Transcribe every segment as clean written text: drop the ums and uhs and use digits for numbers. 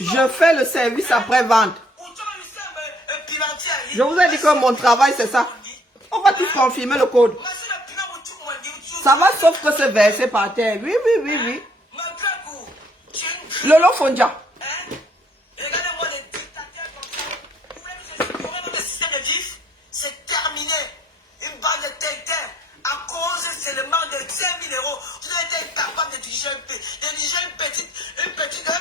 Je fais le service après-vente. Je vous ai dit que mon travail, c'est ça. On va tous confirmer le code. Ça va, sauf que c'est versé par terre. Oui, oui, oui, oui. Lolo Fondia. Regardez-moi les dictateurs comme ça. Vous voulez que ce système de vif, c'est terminé. Une bande de têtes à cause seulement de 5 000 euros. Vous avez été capable de diriger un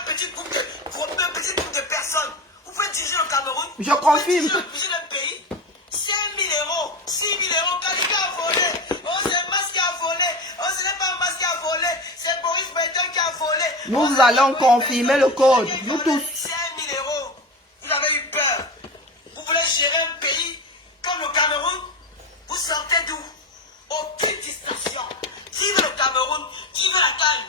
petit groupe de personnes. Vous pouvez diriger le Cameroun. Je confirme. Diriger un pays. 5 000 euros, 6 000 euros, quelqu'un a volé. Oh, c'est un masque qui a volé. Oh, ce n'est pas un masque qui a volé. C'est Boris Beton qui a volé. Nous allons confirmer le code. Nous tous. 5 000 euros. Vous avez eu peur. Vous voulez gérer un pays comme le Cameroun. Vous sortez d'où? Aucune distraction. Qui veut le Cameroun? Qui veut la canne?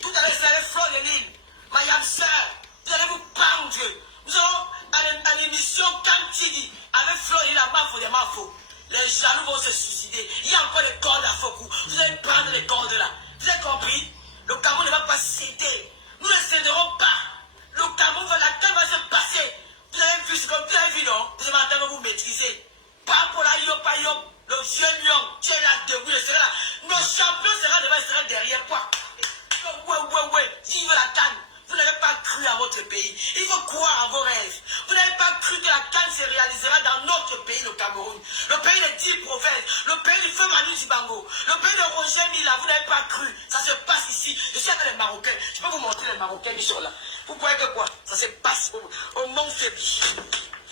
Tout à l'heure, vous avez Flore de Lille, Mayam Sœur. Vous allez vous pendre. Nous allons à l'émission Kantigi avec Flore de Lille à Mafo de Mafo. Les jaloux vont se suicider. Il y a encore des cordes à Fokou. Vous allez prendre les cordes là. Vous avez compris? Le Cameroun ne va pas céder. Nous ne céderons pas. Le Cameroun, la canne va se passer. Vous avez vu ce que vous avez vu, non? Vous avez entendu vous maîtriser. Pas pour la Yop, pas Yop. Le vieux lion, tu es là debout, je serai là. Nos champions seront devant, il sera derrière quoi. Ouais. S'il veut la canne, vous n'avez pas cru à votre pays. Il faut croire en vos rêves. Vous n'avez pas cru que la canne se réalisera dans notre pays, le Cameroun. Le pays des 10 provinces, le pays du feu Manu Zibango, le pays de Roger Mila, vous n'avez pas cru. Ça se passe ici. Je suis avec les Marocains. Je peux vous montrer les Marocains qui sont là. Vous croyez que quoi? Ça se passe au Mont Fébi.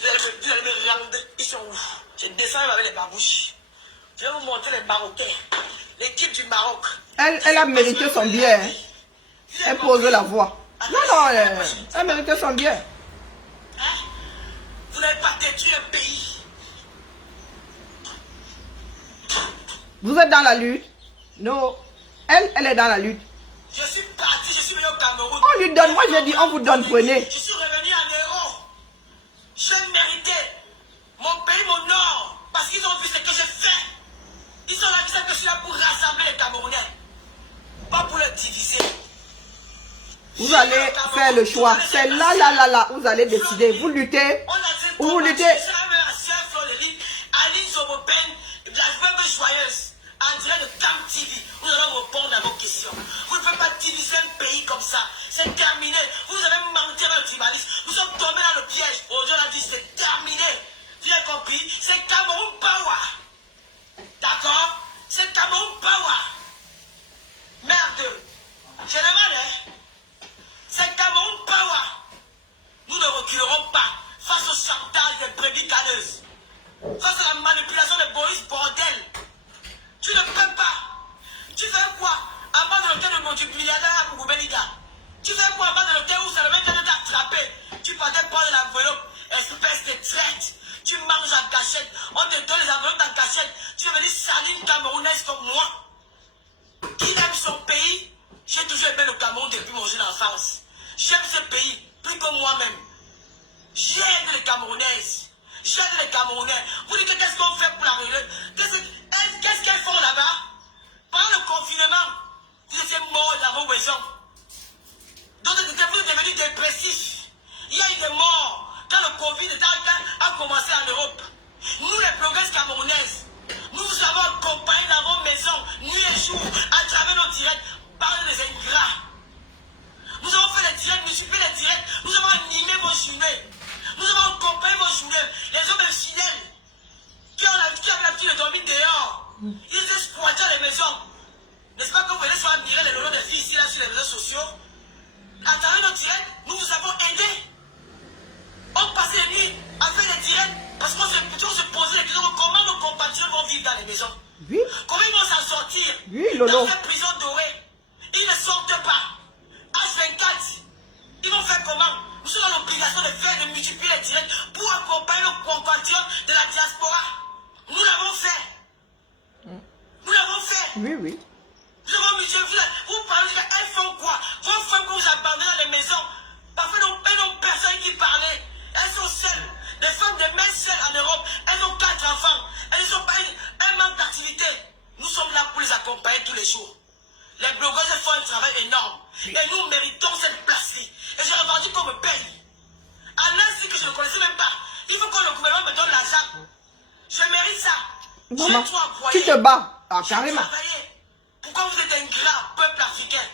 Vous allez me rendre. Ils sont où? Je descends avec les babouches. Je vais vous montrer les Marocains. L'équipe du Maroc. Elle a mérité son bien. Hein. Elle pose la voix. Non, elle a mérité son bien. Hein? Vous n'avez pas détruit un pays. Vous êtes dans la lutte? Non. Elle est dans la lutte. Je suis parti, je suis venu au Cameroun. On lui donne, moi j'ai dit on vous donne, prenez. Je suis revenu en euros. J'ai mérité mon pays, mon nord. Parce qu'ils ont vu ce que j'ai fait. Ils sont là, ils savent que je suis là pour rassembler les Camerounais. Pas pour les diviser. Vous allez faire le choix. C'est là, vous allez décider. Vous luttez. Ou vous luttez. Aline Zobopen, la veuve joyeuse, André de Cam TV. Nous allons répondre à vos questions. Vous ne pouvez pas diviser un pays comme ça. C'est terminé. Vous avez menti avec le tribalisme. Nous sommes tombés dans le piège. Aujourd'hui, on a dit c'est terminé. Vous avez compris? C'est Cameroun Power. D'accord? C'est Cameroun Power. Merde. Je demande, hein? C'est Cameroun Power. Nous ne reculerons pas face au chantage des brebis galeuses. Face à la manipulation de Boris Bordel. Tu ne peux pas. Tu fais quoi? En bas de l'hôtel de mon milliardaire à Mougoubelida. Tu fais quoi en bas de l'hôtel où c'est le mec qui t'a attrapé? Tu partais pas de l'enveloppe, espèce de traite. Tu manges en cachette. On te donne les enveloppes en cachette. Tu veux venir salir une Camerounaise comme moi. Qui aime son pays? J'ai toujours aimé le Cameroun depuis mon jeune enfance. J'aime ce pays plus que moi-même. J'aide les Camerounaises. J'aide les Camerounais. Vous dites qu'est-ce qu'on fait pour la relève? Qu'est-ce qu'elles font là-bas? Pendant le confinement, vous étiez morts dans vos maisons. Donc vous êtes devenus dépressifs. Il y a eu des morts quand le Covid a commencé en Europe. Nous les blogueuses camerounaises, nous vous avons accompagnés dans vos maisons, nuit et jour, à travers nos directs, par les ingrats. Nous avons fait les directs, multiplié les directs, nous avons animé vos journées. Nous avons accompagné vos journées. Les hommes infidèles qui avaient l'habitude de dormir dehors, ils étaient squattés dans les maisons. N'est-ce pas que vous venez soit admirer les lolos des filles ici, là, sur les réseaux sociaux? À travers nos directs, nous vous avons aidés. On passait les nuits à faire des directs parce qu'on se posait la question de comment nos compatriotes vont vivre dans les maisons. Oui. Comment ils vont s'en sortir? Oui, Lolo. Dans cette prison dorée, ils ne sortent pas. H24, ils vont faire comment? Nous sommes dans l'obligation de multiplier les directs pour accompagner nos compatriotes de la diaspora. Nous l'avons fait. Nous l'avons fait. Oui. Nous avons multiplié. Vous parlez qu'elles font quoi? Vos femmes que vous abandonnez dans les maisons. Parfois, elles n'ont personne qui parlait. Elles sont seules. Des femmes de mères seules en Europe. Elles ont 4 enfants. Elles n'ont pas un manque d'activité. Nous sommes là pour les accompagner tous les jours. Les blogueuses font un travail énorme. Et nous méritons cette place-ci. Et je revendique qu'on me paye. Maman, tu te bats. Ah, carrément. Pourquoi vous êtes ingrat, peuple africain?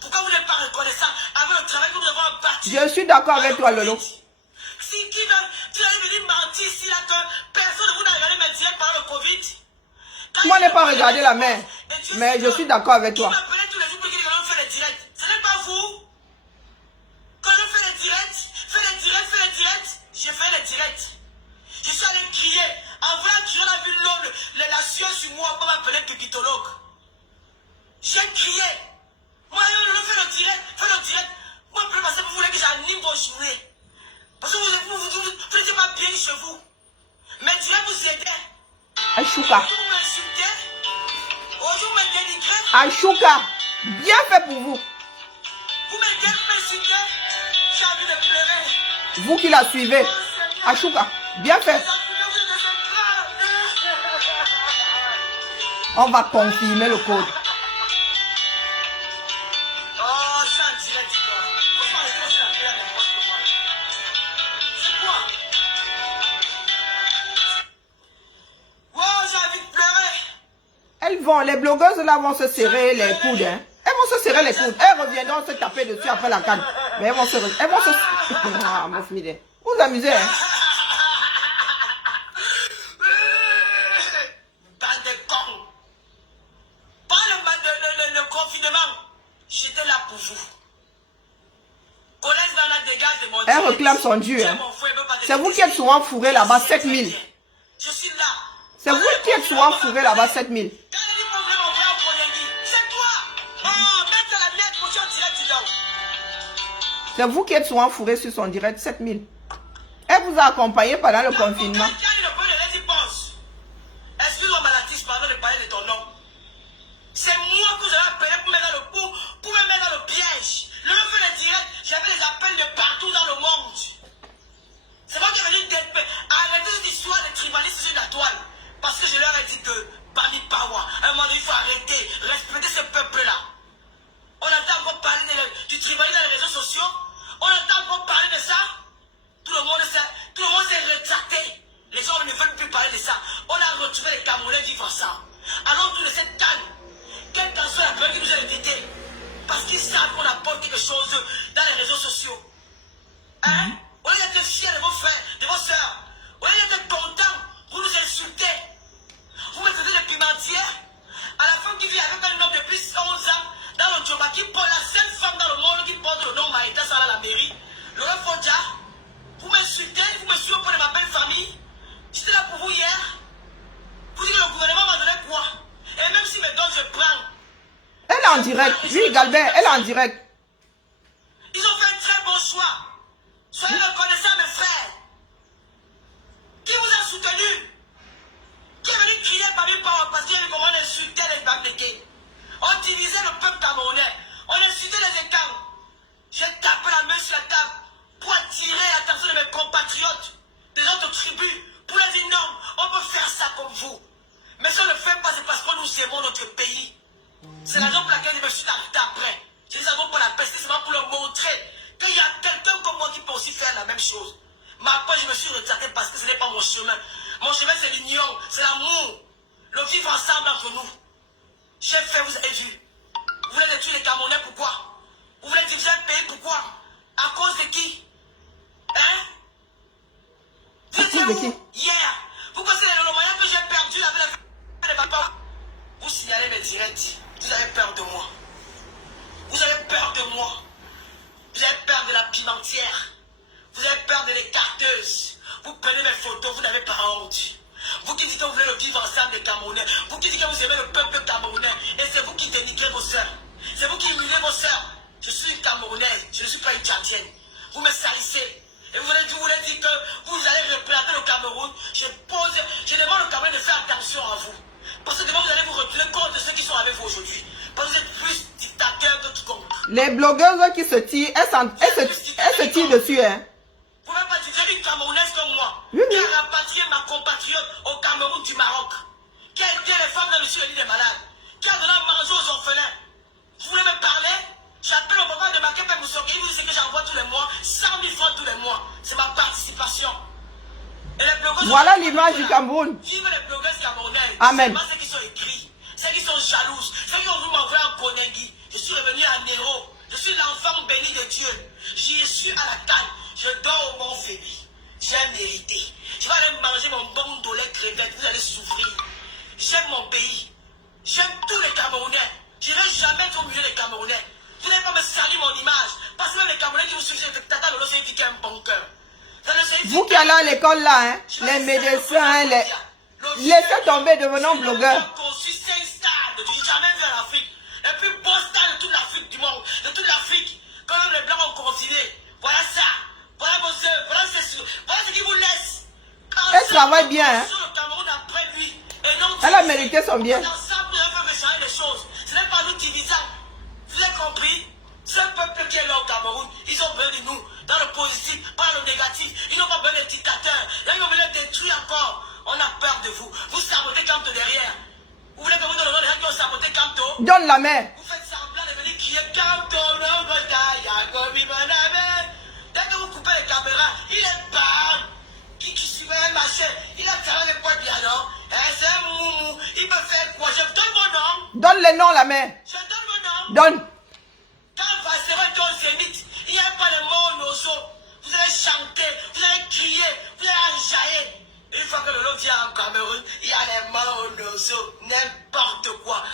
Pourquoi vous n'êtes pas reconnaissant avec le travail que nous avons bâti? Je suis d'accord avec toi, Lolo. Si qui va, tu vas venir mentir ici là que personne ne vous a regardé mes directs par le Covid. Moi, je n'ai pas regardé la main. Mais je suis d'accord avec toi. Vous m'appelez tous les jours pour dire que l'on fait les directs. Ce n'est pas vous. Quand on fait les directs, j'ai fait les directs. Je suis allé crier. En vrai, tu as vu l'homme, la sueur sur moi, on m'appelait pipitologue. J'ai crié. Moi, on fait le direct. Moi, parce que vous voulez que j'anime vos journées. Parce que vous n'êtes pas bien chez vous. Mais Dieu vous aide. Achouka. Vous m'insultez. Aujourd'hui, vous me dénigrez. Achouka. Bien fait pour vous. Vous m'insultez. J'ai envie de pleurer. Vous qui la suivez. Achouka. Bien fait. On va confirmer le code. Oh, je suis en direct, toi. Pourquoi arrêter aussi la prière n'importe comment? C'est quoi? Oh, j'ai envie de pleurer. Elles vont, les blogueuses là vont se serrer les coudes. Hein. Elles vont se serrer les coudes. Elles reviendront se taper dessus après la canne. Mais elles vont se... Ah, mon fils. Vous vous amusez, hein? Bande de cons. Pas le confinement. J'étais là pour vous. Connaissez dans la dégage de mon Elle réclame son Dieu. Hein. C'est vous qui êtes souvent fourré là-bas 7000. Je suis là. C'est vous qui êtes souvent fourré là-bas 7000. C'est toi. Oh, mets la merde pour en direct, là. C'est vous qui êtes souvent fourré sur son direct 7000. Elle vous a accompagné pendant le confinement. Excuse-moi, Malatis, pardon de parler de ton nom. C'est moi que vous avez appelé pour me mettre dans le coup, pour me mettre dans le piège. Le même fait le direct, j'avais les appels de partout dans le monde. C'est moi qui ai venu arrêter cette histoire de tribalisme sur la toile. Parce que je leur ai dit que, Bami Pawa, à un moment donné, il faut arrêter, respecter ce peuple-là. On entend encore parler du tribalisme dans les réseaux sociaux. On entend encore parler de ça. Tout le monde s'est rétracté. Les gens ne veulent plus parler de ça. On a retrouvé les Camerounais vivant ça. Alors tout de cette canne, quelle qu'en soit la peur qui nous a évité, parce qu'ils savent qu'on apporte quelque chose dans les réseaux sociaux. Hein? On est d'être fiers de vos frères, de vos soeurs. On est d'être contents. Vous nous insultez. Vous me faisiez des pimentières. À la femme qui vit avec un homme depuis 11 ans, dans le Djoma, qui porte la seule femme dans le monde qui porte le nom Maïta Sala à la mairie, le Fodja. Vous m'insultez, vous me suivez auprès de ma belle famille. J'étais là pour vous hier. Vous dites que le gouvernement m'a donné quoi? Et même si mes dons, je prends. Elle est en direct. Oui, Galbert, elle est en direct. Ils ont fait un très bon choix. Soyez reconnaissants, mes frères. Qui vous a soutenu? Qui est venu crier par mes paroles parce qu'il y avait comment on insultait les Bamlégués? On divisait le peuple camerounais. On insultait les écans. J'ai tapé la main sur la table pour attirer l'attention de mes compatriotes des autres tribus, pour leur dire non, on peut faire ça comme vous. Mais si on ne le fait pas, c'est parce que nous aimons notre pays. C'est la raison pour laquelle je me suis arrêté après. Je dis avant pour la peste, c'est pour leur montrer qu'il y a quelqu'un comme moi qui peut aussi faire la même chose. Mais après, je me suis retraité parce que ce n'est pas mon chemin. Mon chemin, c'est l'union, c'est l'amour, le vivre ensemble entre nous. J'ai fait, vous avez vu. Vous voulez détruire les Camerounais, pourquoi? Vous voulez diviser un pays, pourquoi? À cause de qui? Hein? Vous étiez où? Hier. Vous connaissez le moyen que j'ai perdu avec la papa. Vous signalez mes directs. Vous avez peur de moi. Vous avez peur de moi. Vous avez peur de la pimentière. Vous avez peur de l'écarteuse. Vous prenez mes photos, vous n'avez pas honte. Vous qui dites que vous voulez le vivre ensemble des Camerounais. Vous qui dites que vous aimez le peuple camerounais. Et c'est vous qui dénigrez vos soeurs. C'est vous qui humiliez vos soeurs. Je suis une Camerounaise, je ne suis pas une Tchadienne. Vous me salissez. Et vous voulez dire que vous allez représenter le Cameroun. Je demande au Cameroun de faire attention à vous. Parce que demain vous allez vous reculer contre ceux qui sont avec vous aujourd'hui. Parce que vous êtes plus dictateur que quiconque. Les blogueuses qui se tirent, elles se tirent dessus, hein. Vous ne pouvez pas dire, j'ai une Camerounaise comme moi. Oui, qui oui. a rapatrié ma compatriote au Cameroun du Maroc. Qui a aidé les femmes dans le lit des malades. Qui a donné à manger aux orphelins. Vous voulez me parler? J'appelle au papa de Makepe Moussoké. Il vous dit que j'envoie tous les mois 100 000 francs tous les mois. C'est ma participation. Et les blogueurs Voilà l'image du Cameroun. Vive les blogueurs camerounais. Amen. C'est pas ceux qui sont écrits, ceux qui sont jalouses, ceux qui ont voulu m'envoyer en Konengi. Je suis revenu à Néro. Je suis l'enfant béni de Dieu. Je suis à la caille. Je dors au Mont Fébi. J'ai mérité. Je vais aller manger mon bon de lait crevette. Vous allez souffrir. J'aime mon pays. J'aime tous les Camerounais. Je n'irai jamais être au milieu des Camerounais. Vous n'allez pas me salir mon image. Parce que même les Camerounais qui vous suivent, c'est Tata Lolo, c'est une fille qui a un bon cœur. Vous qui allez à l'école là, hein, les médecins, laissez tomber, devenons blogueurs. J'ai conçu 5 stades que j'ai jamais vu en Afrique. Les plus beaux stades de toute l'Afrique du monde, de toute l'Afrique. Quand même les Blancs ont confiné. Voilà ça. Voilà vos œuvres. Voilà ce qui vous laisse. Elle travaille bien, hein. Le Cameroun après lui. Et non, Elle a mérité son bien. ensemble, on peut changer les choses. Ce n'est pas nous divisant. Vous avez compris? Ce peuple qui est là au Cameroun, ils ont besoin de nous. Dans le positif, pas dans le négatif. Ils n'ont pas besoin des dictateurs. Là, ils vont venir détruire encore. On a peur de vous. Vous sabotez Camto derrière. Vous voulez que vous donnez les gens qui ont saboté Camto? Donne la main. Vous faites semblant de venir crier Camto, non, dès que vous coupez les caméras, il est bam. Qui suivait un machin. Il a tiré les poids bien, non? C'est un moumou. Il me fait quoi? Je donne mon nom. Donne les noms, la main. Je donne mon nom. Donne. Quand Vassera est au zénith, il n'y a pas de mots au nozo. Vous allez chanter, vous allez crier, vous allez enjailler. Une fois que le lot vient en Cameroun, il y a les mots au nozo. N'importe quoi.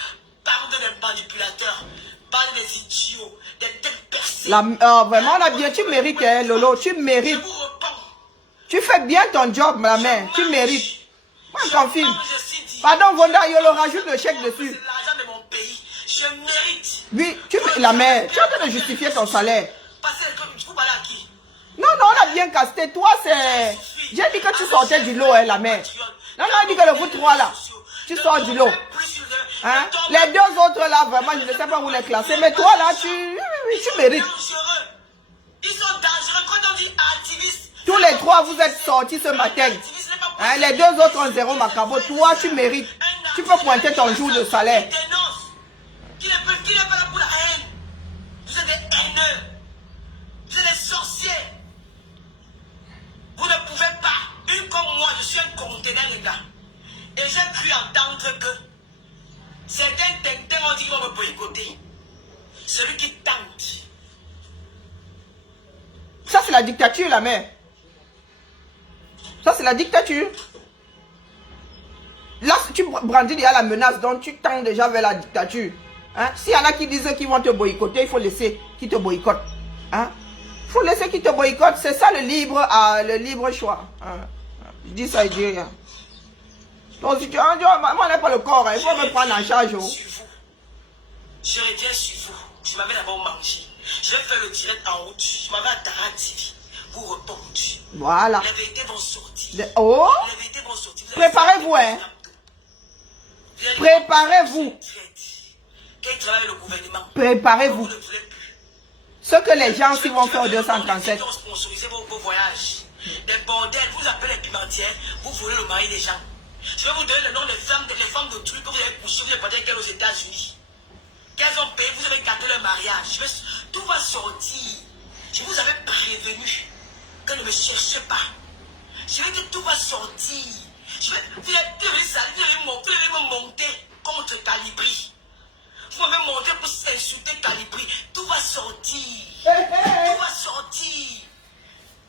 Parle des manipulateurs. Parle des idiots, des têtes percées. Vraiment, on a bien, tu mérites, hein, Lolo, tu mérites. Je vous réponds. Tu fais bien ton job, la main, tu mérites. Moi, je confirme. Je suis dit. Pardon, Vonda, il rajoute le chèque dessus. C'est l'argent de mon pays. Je mérite. Oui, la main, tu es en train de justifier ton salaire. Passez le vous parlez à qui? Non, non, on a bien casté. Toi, c'est... J'ai dit que tu sortais du lot, hein, la main. Non, non, on dit que le vous trois, là, tu sors du lot. Hein? Les deux autres, là, vraiment, je ne sais pas où les classer. Mais toi, là, tu mérites. Ils sont dangereux. Quand on dit activistes, Tous les trois, vous êtes sortis ce matin. Hein, les deux autres ont 0 macabo. Toi, tu mérites. Tu peux pointer ton jour de salaire. Qui n'est pas là pour la haine. Vous êtes des haineux. Vous êtes des sorciers. Vous ne pouvez pas. Une comme moi, je suis un conteneur, les gars. Et j'ai cru entendre que certains tentins ont dit qu'ils vont me boycotter. Celui qui tente. Ça, c'est la dictature, la mère. Ça, c'est la dictature. Là, tu brandis déjà la menace, donc tu tends déjà vers la dictature. Hein? S'il y en a qui disent qu'ils vont te boycotter, il faut laisser qu'ils te boycottent. Hein? Il faut laisser qu'ils te boycottent. C'est ça le libre choix. Hein? Je dis ça, il dit rien. Donc, si tu moi, on n'a pas le corps. Hein. Il faut me prendre en charge. Oh. Je reviens sur vous. Je m'avais d'abord mangé. Je vais faire le direct en route. Je m'avais à Tara TV. Vous répondre. Voilà. Les vérités vont sortir. Oh. Les vérités vont sortir. Préparez-vous, hein. Préparez-vous. Qui travaille avec le gouvernement. Préparez-vous. Ce que les gens aussi vont faire au 237. Vous sponsorisez vos voyages. Des bordels, vous appelez les pimentières, vous volez le mari des gens. Je vais vous donner le nom des femmes de trucs que vous avez poussées, vous avez parlé qu'elles aux États-Unis. Qu'elles ont payé, vous avez gâté leur mariage. Tout va sortir. Je vous avais prévenu qu'elles ne me cherchez pas. Je vais que tout va sortir. Vous allez me monter contre Calibri. Vous m'avez monté pour insulter Calibri. Tout va sortir. Tout va sortir.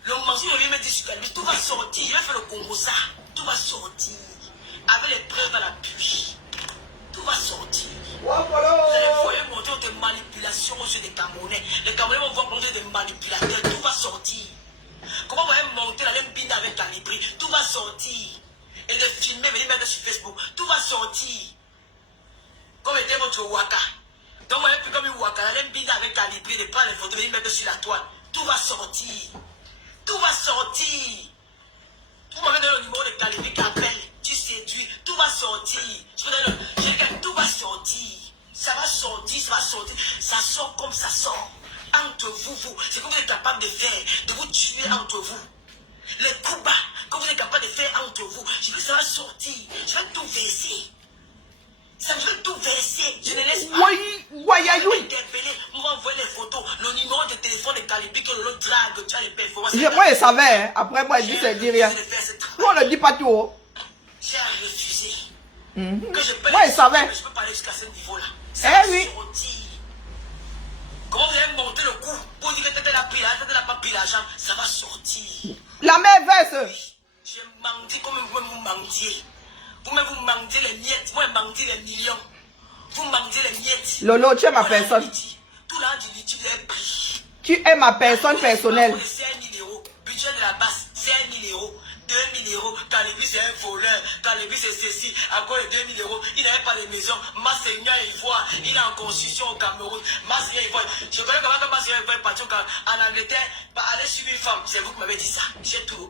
Le mensonge de lui me dit sur Calibri. Tout va sortir. Il va faire le Congo ça. Tout va sortir. Avec les preuves à l'appui. Tout va sortir. Vous allez voir monter des manipulations aux yeux des Camerounais. Les Camerounais vont voir monter des manipulateurs. Tout va sortir. Comment vous allez monter la limbine avec Calibri? Tout va sortir. Et de filmer, venir mettre sur Facebook. Tout va sortir. Comme était votre Waka. Donc, moi, plus comme une Waka, la limbine avec Calibri, de prendre les photos, venir mettre sur la toile. Tout va sortir. Tout va sortir. Vous m'avez donné le numéro de Calibri qui appelle. Tu séduis. Tout va sortir. Tout va sortir. Ça va sortir, ça va sortir. Ça sort comme ça sort. Entre vous. C'est que vous êtes capable de faire. De vous tuer entre vous. Les coups bas que vous êtes capable de faire entre vous. Je veux que ça va sortir. Je vais tout verser. Ça me fait tout verser. Je ne laisse pas. On va envoyer les photos. Le numéro de téléphone de Calibri que le drague. Tu as les performances. Moi, je savais. Hein. Après, moi, je dis, ça dit rien. Je vais faire ce travail. Nous, on ne le dit pas tout haut. J'ai refusé. Mhm. Que je peux Moi, il savait. je peux pas aller jusqu'à ce niveau-là. Eh oui. Comment vous allez monter le coup pour dire que tu n'as pas pris l'argent? Ça va sortir. La mère verse. J'ai menti comme vous mentiez. Vous-même vous mentiez les miettes. Moi, je mentis les millions. Vous mentiez les miettes. Lolo, tu es ma personne. Tout l'argent du litige est pris. Tu es ma personne personnelle. C'est 1 000 euros. Budget de la base, c'est 1 000 euros. 2 000 euros. Quand le c'est un voleur. Quand le c'est ceci. Encore les 2 000 euros. Il n'avait pas de maison. Ma seigneur Ivoire. Il est en construction au Cameroun. Ma seigneur Ivoire. Je connais comment que ma seigneur Ivoire est parti en Angleterre. Aller suivre une femme. C'est vous qui m'avez dit ça. J'ai tout.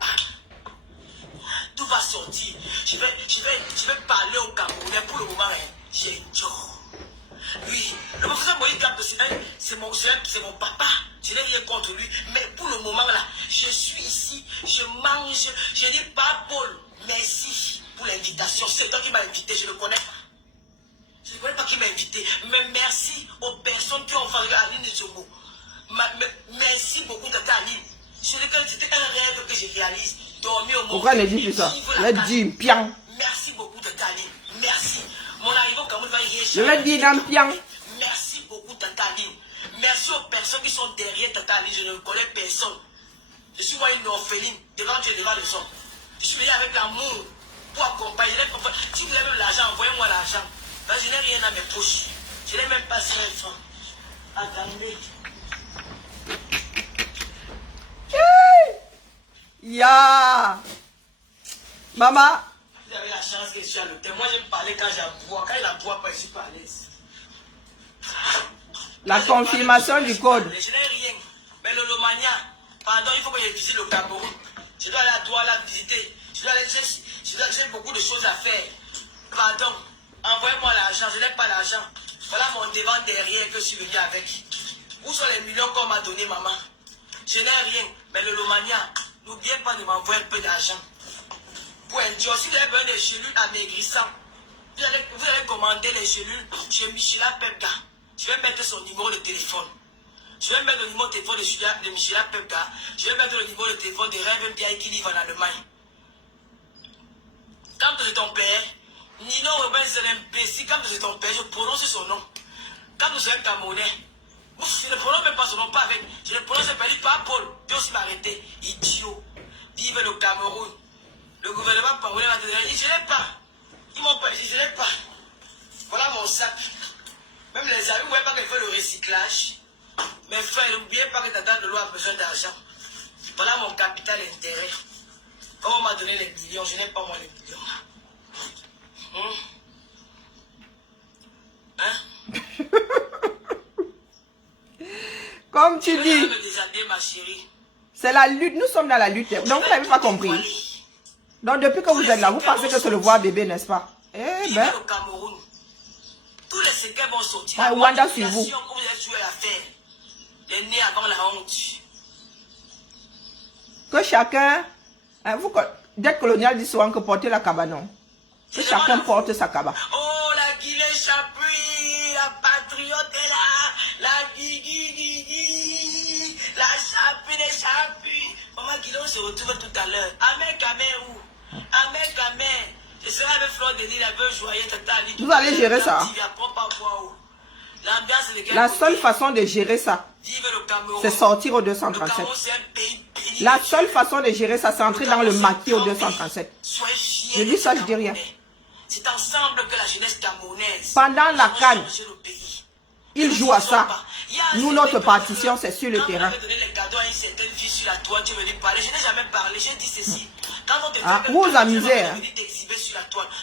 Tout va sortir. Je vais parler au Camerounais pour le moment. J'ai Joe. Oui, le professeur Moïse Gap, c'est mon papa. Je n'ai rien contre lui. Mais pour le moment là, je suis ici, je mange, je dis pas Paul, merci pour l'invitation. C'est toi qui m'as invité, je ne le connais pas. Je ne connais pas qui m'a invité. Mais merci aux personnes qui ont fait Aline de ce mot. Merci beaucoup Tata Aline. C'était un rêve que je réalise. Dormir au monde. Pourquoi ne dis-tu ça? Let's dire pian. Merci beaucoup Tata Aline. Merci. Mon arrivée au Cameroun va y réussir. Je vais dire dans pian. Merci beaucoup Tata Aline. Merci aux personnes qui sont derrière Tata Aline. Je ne connais personne. Je suis moi une orpheline devant Dieu, devant les hommes. Je suis venu avec l'amour pour accompagner. Si vous avez l'argent, envoyez-moi l'argent. Parce que je n'ai rien dans mes poches. Je n'ai même pas 5 francs. Attendez. Ya. Maman. Vous avez la chance que je suis à l'hôtel. Moi, j'aime parler quand j'aboie. Quand il aboie pas, je suis pas à l'aise. La confirmation du code. Je n'ai rien. Mais le Lomania, pardon, il faut que je visite le Cameroun. Je dois aller à Douala visiter. J'ai beaucoup de choses à faire. Pardon, envoyez-moi l'argent. Je n'ai pas l'argent. Voilà mon devant derrière que je suis venu avec. Où sont les millions qu'on m'a donné, maman? Je n'ai rien. Mais le Lomania, n'oubliez pas de m'envoyer un peu d'argent. Pour un jour, si vous avez besoin des cellules amaigrissants, vous allez commander les cellules chez Michela Pepga. Je vais mettre son numéro de téléphone. Je vais mettre le numéro de téléphone de Michela Pepga. Je vais mettre le numéro de téléphone de Rêve MPI qui livre en Allemagne. Quand c'est ton père, Nino Robin c'est l'imbécile. Quand c'est ton père, je prononce son nom. Quand c'est un Camerounais, je ne prononce même pas son nom, pas avec. Je ne prononce pas Paul. Dieu aussi m'arrêter. Idiot. Vive le Cameroun. Le gouvernement camerounais m'a dit, je n'ai pas. Ils m'ont pas dit, je n'ai pas. Voilà mon sac. Même les amis, vous ne voyez pas qu'elle fait le recyclage. Mes frères, n'oubliez pas que Tata de l'eau a besoin d'argent. Voilà mon capital intérêt. Comme on m'a donné les millions, je n'ai pas moi les millions. Comme tu dis, Me déshabiller, ma chérie. c'est la lutte. Nous sommes dans la lutte. Donc vous n'avez pas compris. Donc depuis que vous êtes là, vous pensez que c'est le voir bébé, n'est-ce pas? Eh ben. Au Cameroun, tous les secrets vont sortir. Ouais, Wanda sur vous. Vous avez joué à faire. Les nez avant la honte. Que chacun, dès colonial dit souvent que porter la cabanon. Que chacun porte sa cabane. Oh, la Guinée Chapuis, la patriote est là. La Guigui, la Chapuis des Chapuis. Maman Guinée, on se retrouve tout à l'heure. Amen, Camerou. Amen, Camer. Je serai avec Fleur de Lille, avec Joyeux, Tata Ali. Vous allez gérer ça. La seule façon de gérer ça, c'est sortir au 237. La seule façon de gérer ça, c'est entrer dans le maquis au 237. Je dis ça, je dis rien. C'est ensemble que la jeunesse camerounaise. Pendant la CAN, ils jouent à ça. Nous, notre partition, c'est sur le terrain. Je n'ai jamais parlé, j'ai dit ceci. Vous vous amusez.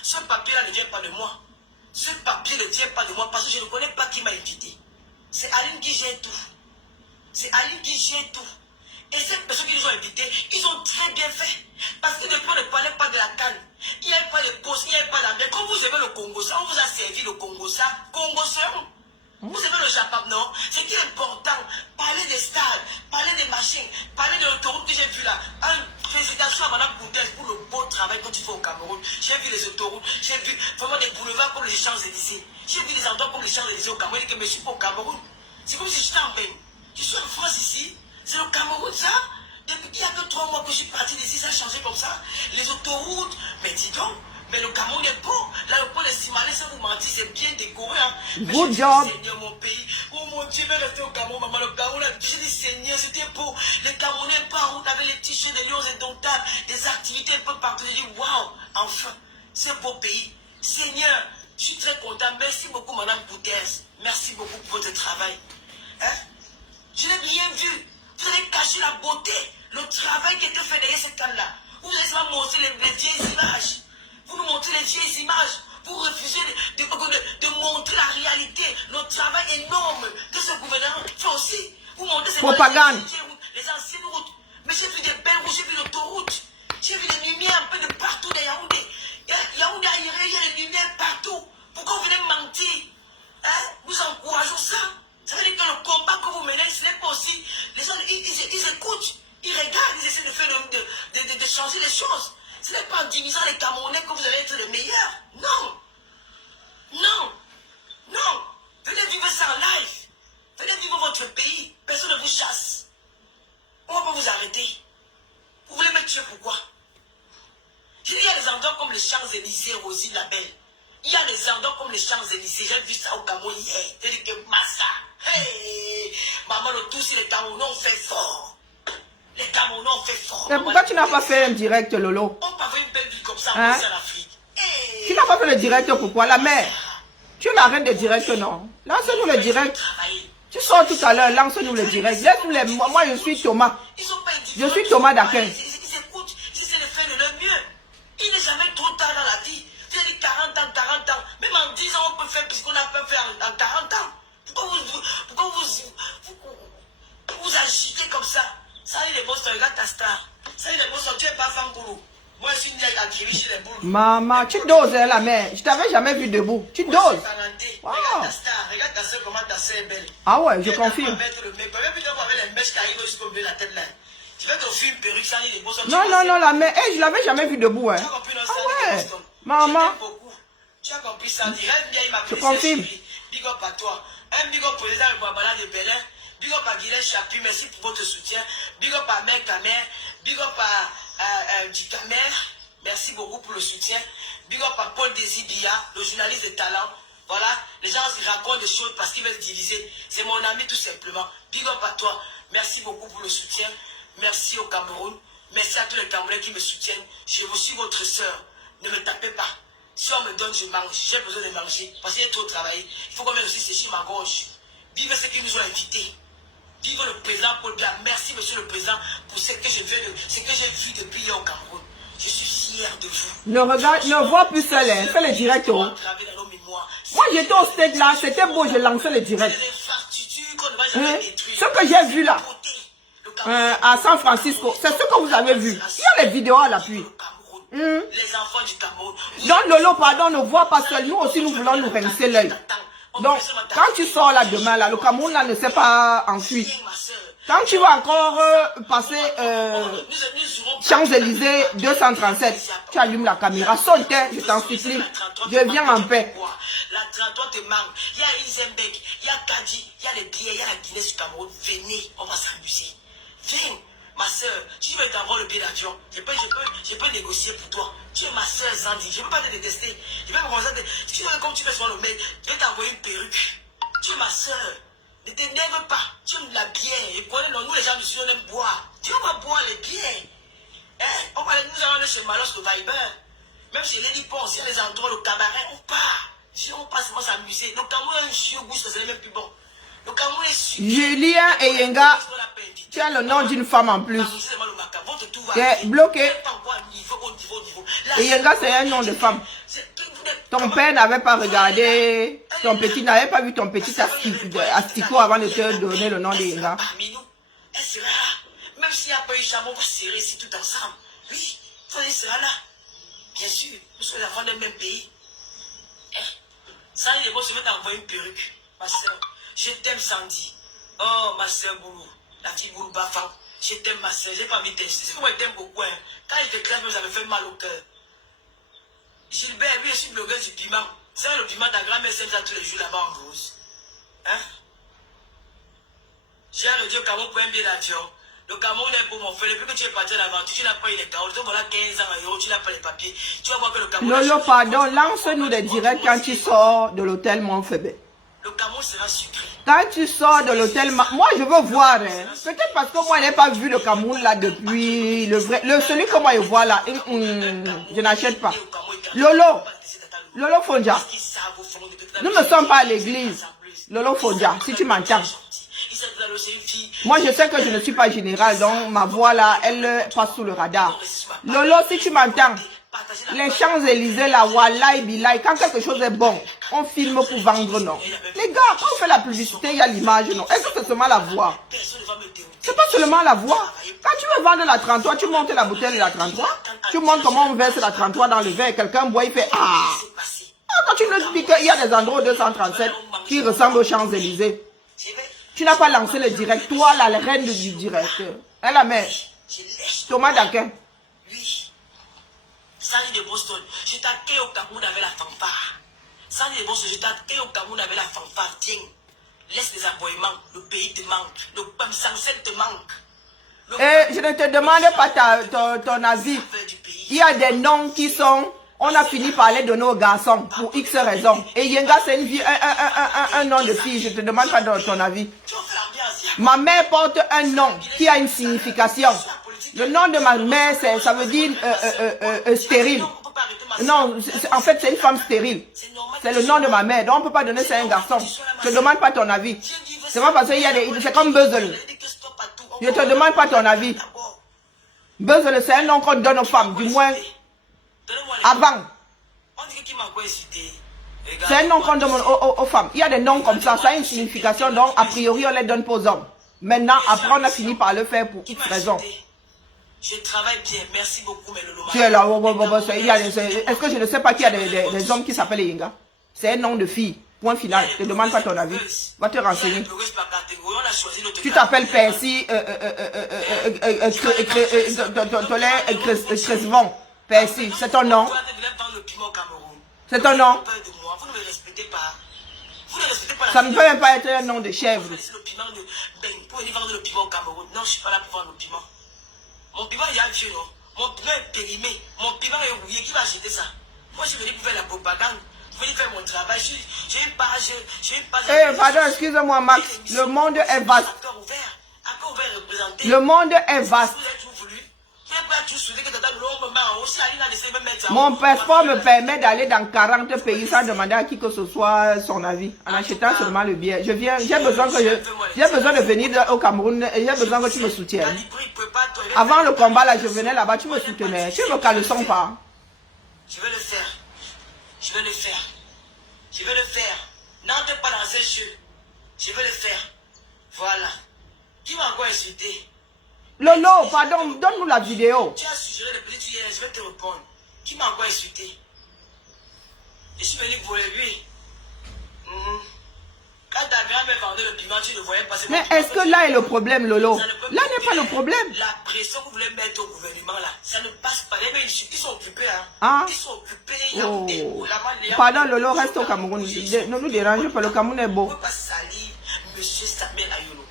Ce papier-là ne vient pas de moi. Ce papier ne vient pas de moi parce que je ne connais pas qui m'a invité. C'est Aline qui gère tout. C'est Aline qui gère tout. Et ces personnes qui nous ont invités, ils ont très bien fait. Parce que depuis on ne parlait pas de la canne. Il n'y avait pas de poste, il n'y avait pas d'ambiance. Quand vous aimez le Congo, ça, on vous a servi le Congo, ça. Congo, c'est où? Vous aimez le Japon, non? C'est qui est important. Parler des stades, parler des machines, parler de l'autoroute que j'ai vu là. Félicitations à Madame Boudel pour le beau travail que tu fais au Cameroun. J'ai vu les autoroutes, j'ai vu vraiment des boulevards comme les Champs-Élysées. J'ai vu des endroits comme les Champs-Élysées au Cameroun et que je ne suis pas au Cameroun. C'est comme si j'étais en peine. Je suis en France ici. C'est le Cameroun, ça. Depuis qu'il y a que 3 mois que je suis parti d'ici, ça changer comme ça. Les autoroutes, mais dis donc, mais le Cameroun est beau. L'aéroport de Simalé, ça vous mentit, c'est bien décoré. Hein. Good job. Seigneur, mon pays. Oh mon Dieu, mais rester au Cameroun, maman. Le Cameroun, j'ai dit Seigneur, c'était beau. Les Camerounais par route avec les t-shirts des lions indomptables, des activités un peu partout. J'ai dit waouh, enfin, c'est un beau pays. Seigneur, je suis très content. Merci beaucoup, madame Bouters. Merci beaucoup pour votre travail. Hein? Je n'ai rien vu. Vous avez caché la beauté, le travail qui était fait derrière ce canne-là. Vous avez seulement montré les vieilles images. Vous nous montrez les vieilles images. Vous refusez de montrer la réalité, le travail énorme que ce gouvernement fait aussi. Vous montrez ces propagande. Les anciennes routes. Mais j'ai vu des belles routes, j'ai vu l'autoroute. J'ai vu des lumières un peu de partout dans Yaoundé. Yaoundé a il y a des lumières partout. Pourquoi vous venez mentir? Hein? Nous encourageons ça. Ça veut dire que le combat que vous menez, ce n'est pas aussi. Les gens, ils écoutent, ils regardent, ils essaient de faire de changer les choses. Ce n'est pas en divisant les Camerounais que vous allez être le meilleur. Non. Non. Non. Venez vivre ça en live. Venez vivre votre pays. Personne ne vous chasse. On ne va pas vous arrêter. Vous voulez me tuer pourquoi? Il y a des endroits comme les Champs-Élysées, Rosy Labelle. Il y a des endroits comme les Champs-Élysées. J'ai vu ça au Cameroun hier. J'ai dit que Massa. Hey, maman, le tout, si les Camerounais ont fait fort. Les Camerounais ont fait fort. Mais pourquoi tu n'as pas fait un direct, Lolo? On peut avoir une belle vie comme ça Hein? en Afrique. Hey. Tu n'as pas fait le direct, pourquoi? La mère. Tu l'arrêtes de direct, non? Lance-nous le direct. Tu sors tout à l'heure, lance-nous le direct. Laisse-nous les... Moi, je suis Thomas. Je suis Thomas d'Aquin. Ils écoutent, ils essaient de faire de leur mieux. Il n'est jamais trop tard dans la vie. Tu as dit 40 ans. Même en 10 ans, on peut faire puisqu'on a pas fait en 40 ans. Pourquoi vous agitez comme ça? Ça y est, les boss, regarde ta star. Ça y est, les boss, tu n'es pas femme boulot. Moi, je suis une activiste chez les boules. Maman, tu doses, hein, la mère. Je t'avais jamais vu debout. Tu doses. Wow. Regarde ta star, regarde ta soeur, comment ta soeur est belle. Ah ouais, je confirme. Tu vas t'offrir une perruque, ça y est, les boss. Non, la mère. Je l'avais jamais vu debout, hein. Ah ouais. Maman. Tu as compris ça, direct bien, il m'a Je confirme. Big up à toi. Un big up président de Babala de Belin. Big up à Guilherme Chapuis, merci pour votre soutien. Big up à Mère Kamer. Big up à Dikamer. Merci beaucoup pour le soutien. Big up à Paul Désibia, le journaliste de talent. Voilà, les gens racontent des choses parce qu'ils veulent diviser. C'est mon ami tout simplement. Big up à toi. Merci beaucoup pour le soutien. Merci au Cameroun. Merci à tous les Camerounais qui me soutiennent. Je vous suis votre soeur. Ne me tapez pas. Si on me donne, je mange. J'ai besoin de manger. Parce qu'il y a trop travaillé. Il faut quand même aussi sécher ma gorge. Vive ce qu'ils nous ont invités. Vive le président Paul Biya. Merci, monsieur le président, pour ce que j'ai vu depuis hier au Cameroun. Je suis fier de vous. Ne vois plus seul, hein. Fais le direct. Oh. Moi, j'étais au stade là. C'était beau, je lançais le direct. Ce que j'ai vu là, à San Francisco, c'est ce que vous avez vu. Il y a les vidéos à l'appui. Les enfants du Cameroun. Donc, Lolo, pardon, ne vois pas seul. Nous aussi, nous voulons nous rincer l'œil. Donc, quand tu sors là demain, là, le Cameroun là, ne s'est pas enfui. Quand tu vas encore passer Champs-Élysées 237, tu allumes la caméra. Saute, je t'en supplie. Je viens en paix. La 33 te manque. Il y a Isenbeck, il y a Kadi, il y a les billets, il y a la Guinée du Cameroun. Venez, on va s'amuser. Viens, ma soeur. Si tu veux t'envoyer le billet d'avion, je peux négocier pour toi. Tu es ma soeur, Sandy. Je ne peux pas te détester. Je vais commencer à te... Si tu veux, comme tu fais souvent le mail, je vais t'envoyer une perruque. Tu es ma soeur. Ne t'énerve pas. Tu aimes la bière. Et nous, les gens du Sud, on aime boire. Tu vas boire les bières. Hein? Nous allons aller chez Malos, le Viber. Même chez Lady Ponce, il y a les endroits, le cabaret, on part. Si on passe, on va s'amuser. Le Cameroun a un vieux goût, ça c'est même plus bon. Le Cameroun est super. Julien et Yenga, tu as le nom d'une femme en plus. Tu es bloqué. Et Yenga, c'est un nom de femme. Ton père n'avait pas regardé, ton petit n'avait pas vu ton petit asticot avant de te donner le nom de Yenga. Elle sera là. Même s'il n'y a pas eu jamais, on va serrer ici tout ensemble. Oui, elle sera là. Bien sûr, nous sommes les enfants d'un même pays. Sandy, je vais t'envoyer une perruque, ma soeur. Je t'aime, Sandy. Oh, ma soeur Boulou, la fille Boulou Bafan. Je t'aime, ma soeur. J'ai pas envie de t'aimer. C'est moi, je t'aime beaucoup. Hein. Quand je te crève, ça me fait mal au cœur. Gilbert, lui, je suis blogueur du piment. C'est le piment, ta grand-mère sème ça tous les jours là-bas en rose. Hein? J'ai arrêté au Cameroun pour un billet d'avion. Le Cameroun est beau, mon frère. Depuis que tu es parti à l'aventure, tu n'as pas eu les Cameroun. Donc voilà 15 ans à Euro, tu n'as pas les papiers. Tu vas voir que le Cameroun... Lolo, pardon, lance-nous des directs quand tu sors de l'hôtel Montfébé. Le Cameroun sera sucré. Quand tu sors de l'hôtel, moi je veux voir, hein. Peut-être parce que moi je n'ai pas vu le Cameroun là depuis, celui que moi je vois là, je n'achète pas. Lolo Fondia, nous ne sommes pas à l'église. Lolo Fondia, si tu m'entends. Moi je sais que je ne suis pas général, donc ma voix là, elle passe sous le radar. Lolo, si tu m'entends. Les Champs-Élysées, la Wallahi Billahi, quand quelque chose est bon, on filme pour vendre, non. Les gars, quand on fait la publicité, il y a l'image, non. Est-ce que c'est seulement la voix? C'est pas seulement la voix. Quand tu veux vendre la 33, tu montes la bouteille de la 33, tu montres comment on verse la 33 dans le verre, quelqu'un boit, il fait ah. Quand tu nous dis qu'il y a des endroits 237 qui ressemblent aux Champs-Élysées, tu n'as pas lancé le direct. Toi, la reine du direct. Elle la met. Thomas Daquin. Sandy de Boston, je t'accueille au Cameroun avec la fanfare. Sandy de Boston, je t'accueille au Cameroun avec la fanfare. Tiens, laisse les aboiements, le pays te manque, le pam sancel te manque. Je ne te demande pas ton avis. Il y a des noms qui sont... On a fini par les donner aux garçons pour X raisons. Et Yenga, c'est un nom de fille. Je ne te demande pas ton avis. Ma mère porte un nom qui a une signification. Le nom de ma mère, ça veut dire stérile. Non, en fait, c'est une femme stérile. C'est le nom de ma mère. Donc, on ne peut pas donner ça à un garçon. Je ne te demande pas ton avis. C'est pas parce qu'il y a des... C'est comme Buzzle. Je ne te demande pas ton avis. Buzzle, c'est un nom qu'on donne aux femmes. Du moins, avant. C'est un nom qu'on donne aux femmes. Il y a des noms comme ça. Ça a une signification. Donc, a priori, on les donne pas aux hommes. Maintenant, après, on a fini par le faire pour X raisons. Je travaille bien, merci beaucoup, mais le tu es là, est-ce que je ne sais pas qu'il y a des hommes qui s'appellent Yenga? C'est un nom de fille, point final. Je ne te demande pas ton avis. Va te renseigner. Tu t'appelles Percy, Cresvon. Percy, c'est ton nom. C'est ton nom. Ça ne peut même pas être un nom de chèvre. Non, je ne suis pas là pour vendre le piment. Mon piment il y a vieux, non? Mon piment est périmé, mon piment est rouillé. Qui va acheter ça? Moi, je suis venu pour faire la propagande. Je suis venu faire mon travail. J'ai une page. Pardon, excusez-moi, Max. Le monde est vaste. Le monde est vaste. Mon passeport me permet d'aller dans 40 pays sans demander à qui que ce soit son avis, en achetant seulement le billet. J'ai besoin de venir au Cameroun et j'ai besoin que tu me soutiennes. Avant le combat là, je venais là-bas, tu me soutenais. Tu me caleçons pas. Je vais le faire. Je vais le faire. Je vais le faire. N'entre pas dans ces jeux. Je vais le faire. Voilà. Qui m'a encore insulté? Lolo, pardon, donne-nous la vidéo. Tu as suggéré le petit hier, je vais te répondre. Qui m'a encore insulté? Je suis venu voler lui. Quand ta grand-mère vendait le piment, tu le voyais passer. Mais est-ce que là est le problème, Lolo? Là n'est pas le problème. La pression que vous voulez mettre au gouvernement, là, ça ne passe pas. Les mecs, ils sont occupés, hein. Ah? Ils sont occupés. Oh. Pardon, Lolo, reste au Cameroun. Ne nous dérange pas, le Cameroun est beau. Vous ne pouvez pas salir M. Samuel Ayolo.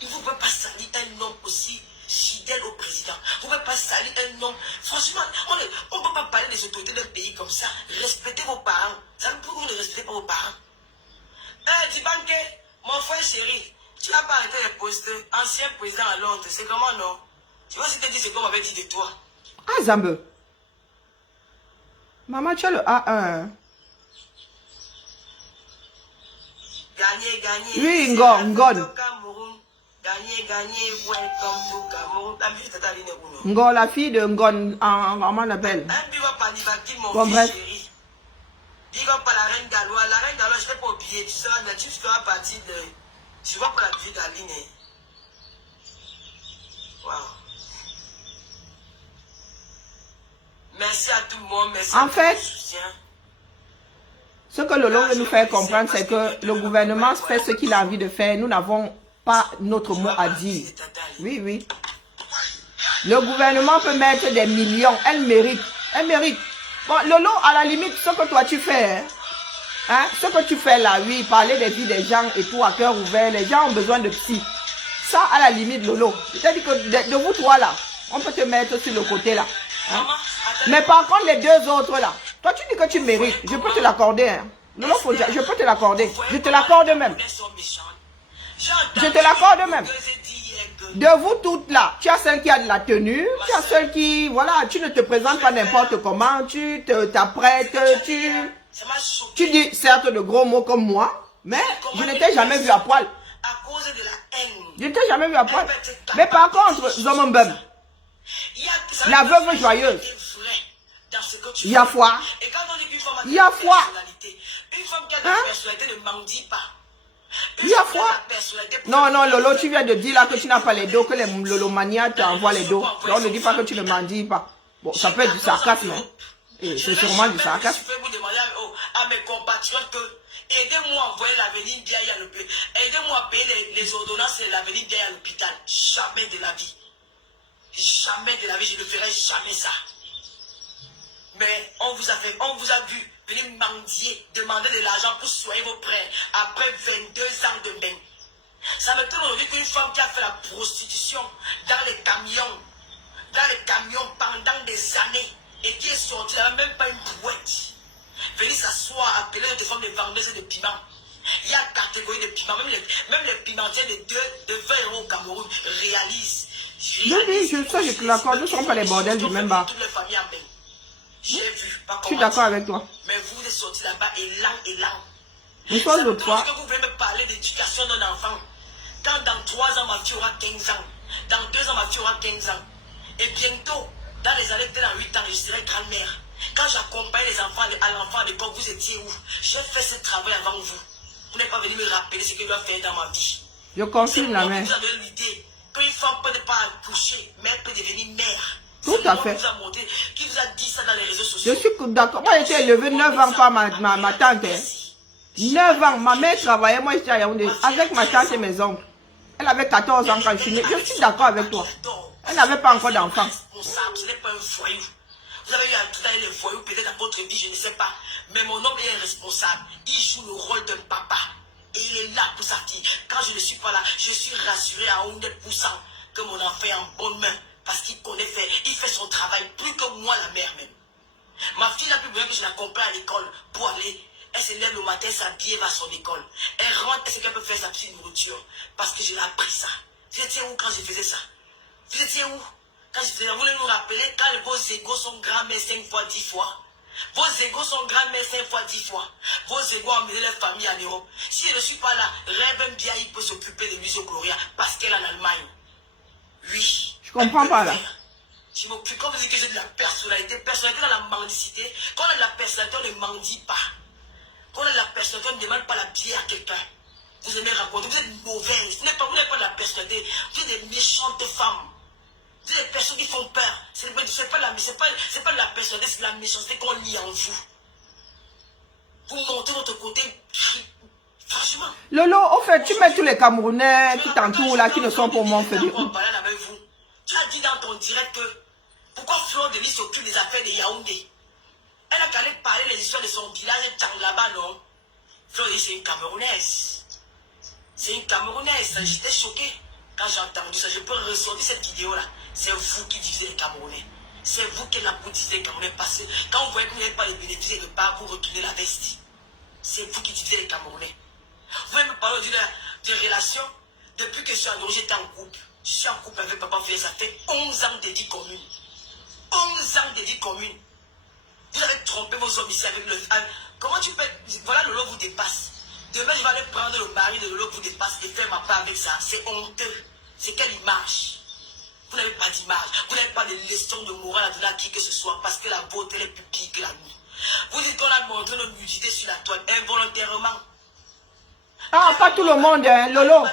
Il ne peut pas salir un homme aussi fidèle au président. Vous ne pouvez pas salir un homme. Franchement, on ne peut pas parler des autorités d'un pays comme ça. Respectez vos parents. Ça ne peut pas vous ne respectez pas vos parents. Dibanke, mon frère chéri, tu n'as pas arrêté les postes. Ancien président à Londres, c'est comment non? Tu vois si tu dis ce qu'on m'avait dit de toi. Ah, Zambe. Maman, tu as le A1. Gagné. Oui, Ngon. Gagné, welcome to Cameroun. Ngon, la fille de Ngon, comment on appelle? Un big up à Nibaki, mon bon, fils bref. chéri. Big up à la reine Galois. La reine Galois, je ne t'ai pas oublié. Tu feras partie de... Tu vas pour la vie d'Aline. Wow. Merci à tout le monde. Merci En à fait, tout le soutien. Ce que Lolo veut nous faire comprendre, c'est que le gouvernement fait ce qu'il a envie de faire. Nous n'avons pas notre mot à dire. Oui, oui. Le gouvernement peut mettre des millions. Elle mérite. Elle mérite. Bon, Lolo, à la limite, ce que toi tu fais, ce que tu fais là, oui, parler des vies des gens et tout à cœur ouvert, les gens ont besoin de psy. Ça, à la limite, Lolo. C'est-à-dire que de vous trois là, on peut te mettre sur le côté là. Hein? Mais par contre, les deux autres là, toi tu dis que tu mérites. Je peux te l'accorder. Hein? Lolo, je peux te l'accorder. Je te l'accorde même. Je te l'accorde même. De vous toutes là, tu as celle qui a de la tenue, tu as celle qui, voilà, tu ne te présentes pas n'importe comment, tu t'apprêtes, tu dis certes de gros mots comme moi, mais je ne t'ai jamais vu à poil. Je ne t'ai jamais vu à poil. Mais par contre, Zomombem, la veuve joyeuse, il y a foi. Il y a foi. Une femme qui a de la personnalité ne mendie pas. Il y a foi. Non, non, Lolo, tu viens de dire là que tu n'as pas les dos, que les Lolomania t'envoient les dos. On ne dit pas que tu ne mendies pas. Bon, ça peut être du sarcasme. Hein. Et c'est sûrement du sarcasme. Je vais vous demander à mes compatriotes que aidez-moi à envoyer l'avenir d'Aïe à l'hôpital. Aidez-moi à payer les ordonnances et l'avenir d'Aïe à l'hôpital. Jamais de la vie. Jamais de la vie, je ne ferai jamais ça. Mais on vous a vu venir mendier, demander de l'argent pour soigner vos prêts après 22 ans de même. Ça me donne aujourd'hui qu'une femme qui a fait la prostitution dans les camions pendant des années et qui est sortie, elle n'a même pas une brouette. Venir s'asseoir, appeler des femmes de vendeuses de piments. Il y a une catégorie de piments, même les pimentiers de 20 € au Cameroun réalisent. Je te l'accorde, ne sont pas les bordels du même bar. Toutes les familles en même. J'ai vu, pas Je suis d'accord avec toi. mais vous êtes sortis là-bas élan. Mais toi, l'autre fois. que vous voulez me parler d'éducation d'un enfant. Quand dans 3 ans, ma fille aura 15 ans. Dans 2 ans, ma fille aura 15 ans. Et bientôt, dans les années peut-être dans 8 ans, je serai grand-mère. Quand j'accompagne les enfants à l'enfant à l'école, vous étiez où? J'ai fait ce travail avant vous. Vous n'êtes pas venu me rappeler ce que je dois faire dans ma vie. Je confirme la mère. Vous avez l'idée qu'une femme peut ne pas accoucher, mais elle peut devenir mère. Tout à fait. Qui vous a dit ça dans les réseaux sociaux? Je suis d'accord. Moi, j'ai été élevée 9 ans par ma tante. Hein. 9 ans. Ma mère travaillait, moi j'étais à Yaoundé, avec ma tante et mes oncles. Elle avait 14 ans quand je suis née. Je suis d'accord avec toi. Elle n'avait pas encore d'enfant. Ce n'est pas un foyou. Vous avez eu à tout à l'heure les voyous, peut-être dans votre vie, je ne sais pas. Mais mon homme est responsable. Il joue le rôle d'un papa. Et il est là pour sa fille. Quand je ne suis pas là, je suis rassuré à 100% que mon enfant est en bonne main. Parce qu'il connaît faire, il fait son travail plus que moi, la mère même. Ma fille n'a plus besoin que je l'accompagne à l'école pour aller. Elle se lève le matin, s'habille, va à son école. Elle rentre, elle sait qu'elle peut faire sa petite nourriture. Parce que je l'ai appris ça. Vous étiez où quand je faisais ça? Vous étiez où quand je faisais ça? Vous voulez nous rappeler quand vos égos sont grands, mais 5 fois, 10 fois? Vos égos sont grands, mais 5 fois, 10 fois. Vos égos ont mené leur famille en Europe. Si je ne suis pas là, Reben Bia, il peut s'occuper de Lucio Gloria parce qu'elle est en Allemagne. Oui. Je comprends pas là. Je m'occupe, quand vous dites que j'ai de la personnalité dans la mendicité, quand on a de la personnalité, on ne mendie pas. Quand on a de la personnalité, on ne demande pas la bière à quelqu'un. Vous aimez raconter, vous êtes mauvais. Vous n'avez pas de la personnalité, vous êtes des méchantes femmes. Vous êtes des personnes qui font peur. C'est pas de la personnalité, c'est de la méchanceté qu'on lit en vous. Vous montez votre côté, franchement. Lolo, au fait, tu mets tous les Camerounais qui t'entourent là, qui ne sont pour moi, tu as dit dans ton direct que pourquoi Fleur de Lys s'occupe des affaires de Yaoundé? Elle a qu'à aller parler les histoires de son village là-bas, non? Fleur de Lys, c'est une Camerounaise. C'est une Camerounaise. J'étais choqué quand j'ai entendu ça. Je peux ressortir cette vidéo-là. C'est vous qui divisez les Camerounais. C'est vous qui l'avez pour diviser les Camerounais. Parce que quand vous voyez que vous n'avez pas les bénéfices de part, vous retournez la veste. C'est vous qui divisez les Camerounais. Vous pouvez me parler de relations. Depuis que je suis en Europe, j'étais en couple. Je suis en couple avec papa Félix, ça fait 11 ans de vie commune. 11 ans de vie commune. Vous avez trompé vos hommes ici avec le... Comment tu peux... Voilà, Lolo vous dépasse. Demain, je vais aller prendre le mari de Lolo vous dépasse et faire ma part avec ça. C'est honteux. C'est quelle image? Vous n'avez pas d'image. Vous n'avez pas de leçon de morale à donner à qui que ce soit parce que la beauté est plus pire que la nuit. Vous dites qu'on a montré nos nudité sur la toile involontairement. Ah, pas tout le monde, hein, Lolo.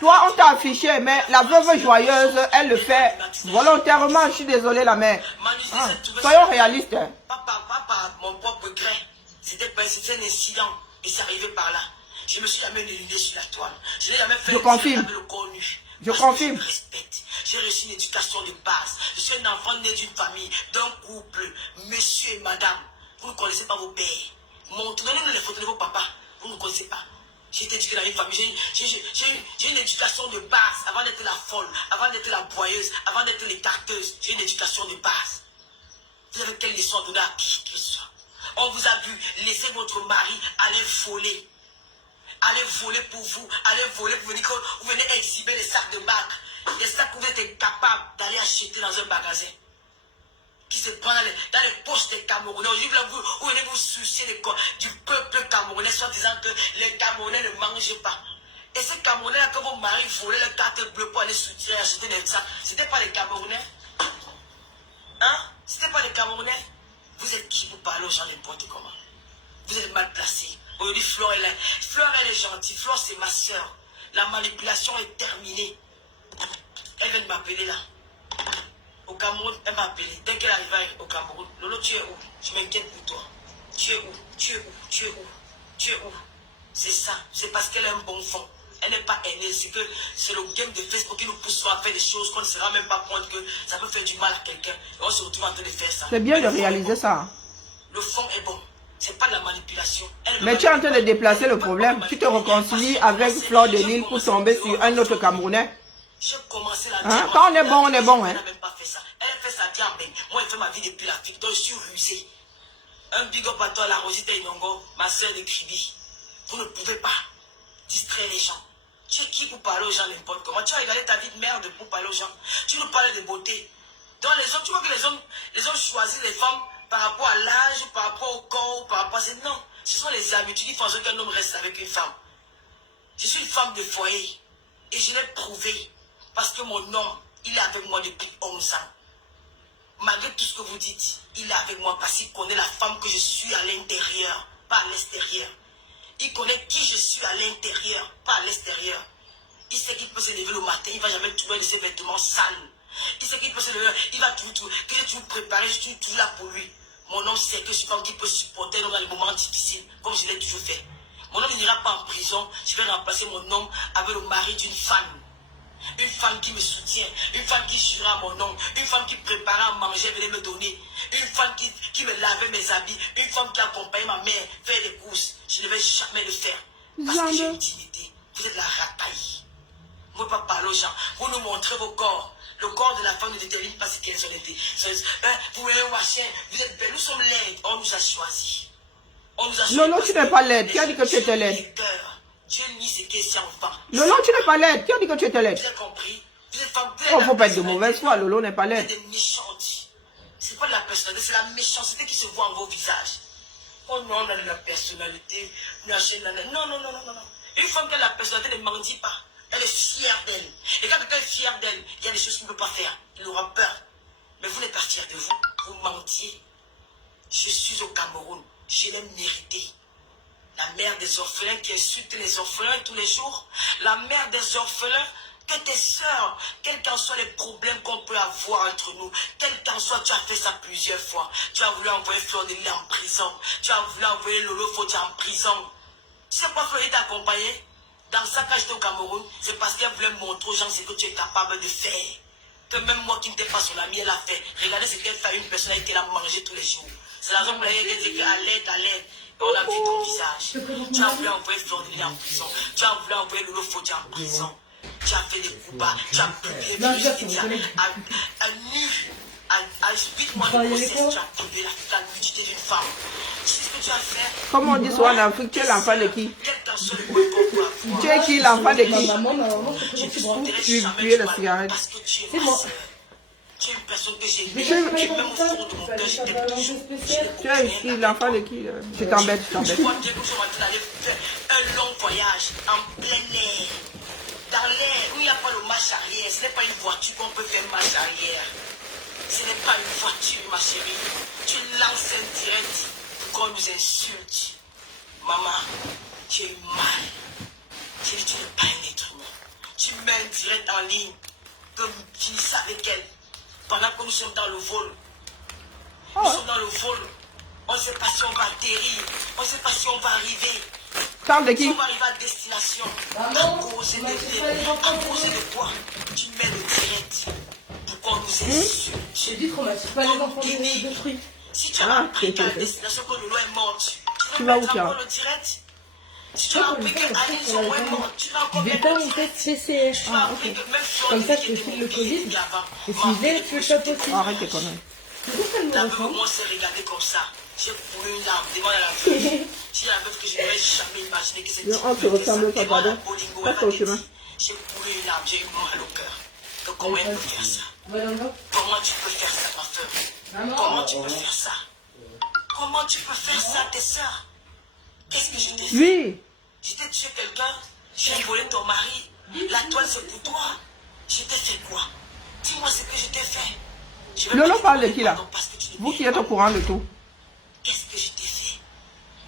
Toi, on t'a affiché, mais la veuve joyeuse, elle le fait volontairement. Je suis désolé, la mère. Ah, soyons réalistes. Hein. Papa, mon propre gré. C'était un incident. Et c'est arrivé par là. Je me suis jamais nulé sur la toile. Je n'ai jamais fait je confirme. le connu. Je confirme. Je respecte. J'ai reçu une éducation de base. Je suis un enfant né d'une famille, d'un couple, monsieur et madame. Vous ne connaissez pas vos pères. Donnez-nous les photos de vos papas. Vous ne connaissez pas. J'ai été éduqué dans une famille, j'ai une éducation de base avant d'être la folle, avant d'être la boyeuse, avant d'être l'écarteuse. J'ai une éducation de base. Vous avez quelle leçon à donner à qui que ce soit? On vous a vu laisser votre mari aller voler. Aller voler pour vous, aller voler pour venir, vous venez exhiber les sacs de bac. Les sacs que vous êtes incapable d'aller acheter dans un magasin. Qui se prend dans les poches des Camerounais. Aujourd'hui, vous venez vous soucier du peuple camerounais, soit disant que les Camerounais ne mangent pas. Et ces Camerounais-là, quand vos maris volaient les cartes bleues pour aller soutenir, acheter des sacs, c'était pas les Camerounais? Hein? C'était pas les Camerounais? Vous êtes qui pour parler aux gens n'importe comment? Vous êtes mal placés. Aujourd'hui, Flore, elle est gentille. Flore, c'est ma soeur. La manipulation est terminée. Elle vient de m'appeler là. Au Cameroun, elle m'a appelé. Dès qu'elle arrive au Cameroun, Lolo, tu es où? Je m'inquiète pour toi. Tu es où? Tu es où? Tu es où? Tu es où? C'est ça. C'est parce qu'elle a un bon fond. Elle n'est pas aînée. C'est le game de Facebook qui nous pousse à faire des choses qu'on ne se rend même pas compte que ça peut faire du mal à quelqu'un. Et on se retrouve en train de faire ça. C'est bien de réaliser ça. Le fond est bon. C'est pas de la manipulation. Mais tu es en train de déplacer le problème. Tu te réconcilies avec Flore de Lille pour tomber sur un autre Camerounais. J'ai commencé la Hein? Quand on est bon, on est bon. Hein? Elle n'a même pas fait ça. Elle a fait sa vie en bain. Moi, elle fait ma vie depuis l'Afrique. Donc, je suis rusé. Un big up à toi, la Rosita Inongo, ma soeur de Kribi. Vous ne pouvez pas distraire les gens. Tu es qui pour parler aux gens n'importe comment? Tu as regardé ta vie de merde pour parler aux gens. Tu nous parles de beauté. Donc, les hommes, tu vois que les hommes choisissent les femmes par rapport à l'âge, par rapport au corps, par rapport à... Non, ce sont les habitudes qui font qu'un homme reste avec une femme. Je suis une femme de foyer. Et je l'ai prouvé. Parce que mon homme, il est avec moi depuis 11 ans. Malgré tout ce que vous dites, il est avec moi parce qu'il connaît la femme que je suis à l'intérieur, pas à l'extérieur. Il connaît qui je suis à l'intérieur, pas à l'extérieur. Il sait qu'il peut se lever le matin, il ne va jamais trouver de ses vêtements sales. Il sait qu'il peut se lever, il va toujours, que j'ai toujours préparé, je suis toujours là pour lui. Mon homme sait que je suis femme qui peut supporter dans les moments difficiles, comme je l'ai toujours fait. Mon homme n'ira pas en prison, je vais remplacer mon homme avec le mari d'une femme. Une femme qui me soutient, une femme qui jura à mon nom, une femme qui préparait à manger, venait me donner, une femme qui me lavait mes habits, une femme qui accompagnait ma mère faire des courses. Je ne vais jamais le faire. Parce que j'ai une dignité. Vous êtes la racaille. Vous ne pouvez pas parler aux gens. Vous nous montrez vos corps. Le corps de la femme ne détermine pas ce qu'elles ont été. Vous voyez un machin, vous êtes belle, nous sommes laides. On nous a choisis. Lolo, tu n'es pas laide. Qui a dit que tu étais laide? Dieu nie ce qui est si enfant. Lolo, tu n'es pas laide. Qui a dit que tu étais laide? Vous avez compris? Vous êtes femme. Oh, faut pas être de mauvaise foi. Lolo n'est pas laide. Vous êtes des méchantes. C'est pas de la personnalité, c'est la méchanceté qui se voit en vos visages. Oh non, on a de la personnalité. Non, non, non, non, non, non. Une femme qui a de la personnalité ne mendie pas. Elle est fière d'elle. Et quand quelqu'un est fier d'elle, il y a des choses qu'il ne peut pas faire. Il aura peur. Mais vous n'êtes pas fier de vous. Vous mentiez. Je suis au Cameroun. Je l'ai mérité. La mère des orphelins qui insulte les orphelins tous les jours. La mère des orphelins, que tes soeurs, quels qu'en soient les problèmes qu'on peut avoir entre nous, quel qu'en soit, tu as fait ça plusieurs fois. Tu as voulu envoyer Flore de Lille en prison. Tu as voulu envoyer Lolo Foti en prison. Tu sais pourquoi Flore t'a accompagné? Dans ça, quand j'étais au Cameroun, c'est parce qu'elle voulait montrer aux gens ce que tu es capable de faire. Que même moi qui n'étais pas son amie, elle a fait. Regardez ce qu'elle fait à une personne qui l'a mangé tous les jours. C'est la raison pour laquelle elle dit qu'à l'aide, à l'aide. On a vu ton visage. Tu as voulu envoyer Flore de Lille en prison. Tu as voulu envoyer Lolo Foti en prison. Tu as fait des coups bas. Tu as publié à nu. À 8 mois de grossesse, tu as privé la nudité d'une femme. Tu sais ce que tu as fait? Comme on dit souvent en Afrique, tu es l'enfant de qui? Quel soit le point qu'on peut avoir. Tu es qui, l'enfant de qui? Maman, c'est Tu es la cigarette. Parce que tu es ma soeur. Tu es une personne que j'ai aimée. Même au fond de mon cœur, je t'aime toujours. Tu es qui, l'enfant de qui? Je t'embête, je Tu t'embête. vois bien que nous sommes en train d'aller faire un long voyage en plein air. Dans l'air où il n'y a pas de marche arrière. Ce n'est pas une voiture qu'on peut faire marche arrière. Ce n'est pas une voiture, ma chérie. Tu lances un direct pour qu'on nous insulte. Maman, tu es mal. Tu n'es pas un être humain. Tu mets un direct en ligne. Comme finissent avec elle. Pendant que nous sommes dans le vol. Nous sommes dans le vol. On ne sait pas si on va atterrir. On ne sait pas si on va arriver. Parle de Si qui? on va arriver à destination. À cause de quoi? Tu mets le direct. Pour qu'on nous insulte. J'ai dit traumatique pas les enfants de fruits. Si tu as appris qu'à la destination que le lot est morte, Tu vas où, Pierre? le direct. Si tu as appris que Aline sont morts, tu vas encore Je vais bien faire le mon dire. test PCR. Tu vas Ah, appris ok. que même Comme ça, je Florine te qui file le était Covid. mon avant. Et si je l'ai, tu fais pas possible. Arrête tes conneries. Pourquoi ça me La meuf, ressemble? moi, s'est regardée comme ça. J'ai coulé une larme devant la veuve. Si la meuf que je n'aurais jamais imaginé que c'était On te ressemble pas, pardon. Passe au chemin. J'ai coulé une larme, j'ai eu mal au cœur. Donc, comment elle peut faire ça? Madame, Comment tu peux faire ça, ma soeur? Comment tu peux faire ça? Comment tu peux faire ça à tes soeurs? Qu'est-ce que je t'ai fait? Oui. Je t'ai tué quelqu'un, j'ai volé ton mari, la toile c'est pour toi. Je t'ai fait quoi? Dis-moi ce que je t'ai fait. Je vais Lolo pas te parle de demander qui là? pardon parce que tu ne Vous payes qui êtes pas. au courant de tout. Qu'est-ce que je t'ai fait?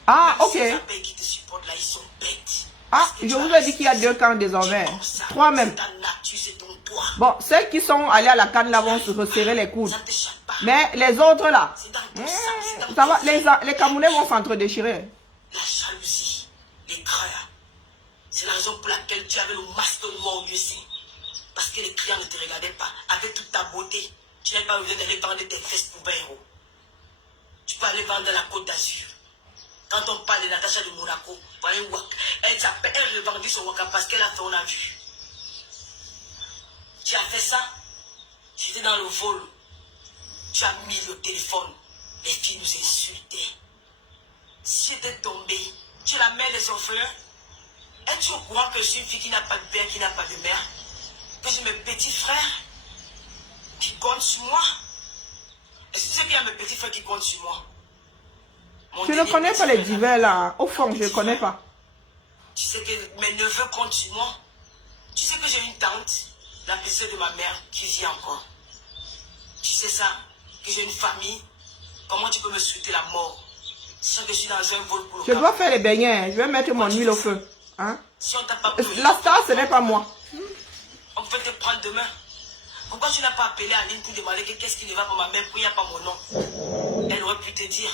Ah, Même ok. ces abeilles qui te supportent là, ils sont bêtes. Ah, Parce que je tu vous as ai dit qu'il y a 2 camps désormais. comme ça. 3 même. C'est ta nature, c'est ton toit. Bon, celles qui sont allées à la canne là vont se resserrer les coudes. Ça ne t'échappe pas. Mais les autres là, C'est dans ton sang, c'est dans ça ton va, sang. les Camerounais vont s'entre-déchirer. La jalousie, les creurs. C'est la raison pour laquelle tu avais le masque noir au lycée. Parce que les clients ne te regardaient pas. Avec toute ta beauté, tu n'avais pas besoin d'aller vendre tes fesses pour 20 €. Tu peux aller vendre la Côte d'Azur. Quand on parle de Natacha de Monaco, voilà une wak. Elle revendit son waka parce qu'elle a fait, on a vu. Tu as fait ça. J'étais dans le vol. Tu as mis le téléphone. Les filles nous insultaient. Si j'étais tombé, tu es la mère des orphelins. Es-tu au courant que je suis une fille qui n'a pas de père, qui n'a pas de mère? Que j'ai mes petits frères qui comptent sur moi? Est-ce que tu sais qu'il y a mes petits frères qui comptent sur moi? Mon Je ne dernier connais petit pas les frère, divers là. Au fond, je ne connais pas. Tu sais que mes neveux comptent sur moi. Tu sais que j'ai une tante, la petite de ma mère, qui vit encore. Tu sais ça, que j'ai une famille. Comment tu peux me souhaiter la mort? Sachant que je suis dans un vol pour le Je dois faire les beignets. Je vais mettre mon huile au feu. Hein? Si on t'a pas pris, La star, ce n'est pas moi. on peut te prendre demain. Pourquoi tu n'as pas appelé Aline pour demander que qu'est-ce qui ne va pas ma mère, puis il n'y a pas mon nom? Elle aurait pu te dire.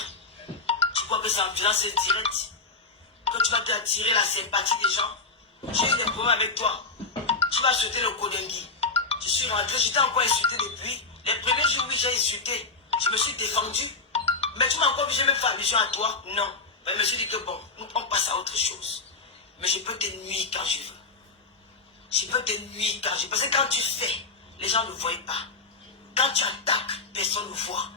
Tu crois que c'est en violence directe? Que tu vas te attirer la sympathie des gens? J'ai eu des problèmes avec toi. Tu vas sauter le Kodengi. Je suis rentré, j'étais encore insulté depuis. Les premiers jours, oui, j'ai insulté. Je me suis défendu. Mais tu m'as encore vu, j'ai même fait allusion à toi? Non. Mais je me suis dit que bon, on passe à autre chose. Mais je peux te nuire quand je veux. Je peux te nuire quand je veux. Parce que quand tu fais, les gens ne voient pas. Quand tu attaques, personne ne voit.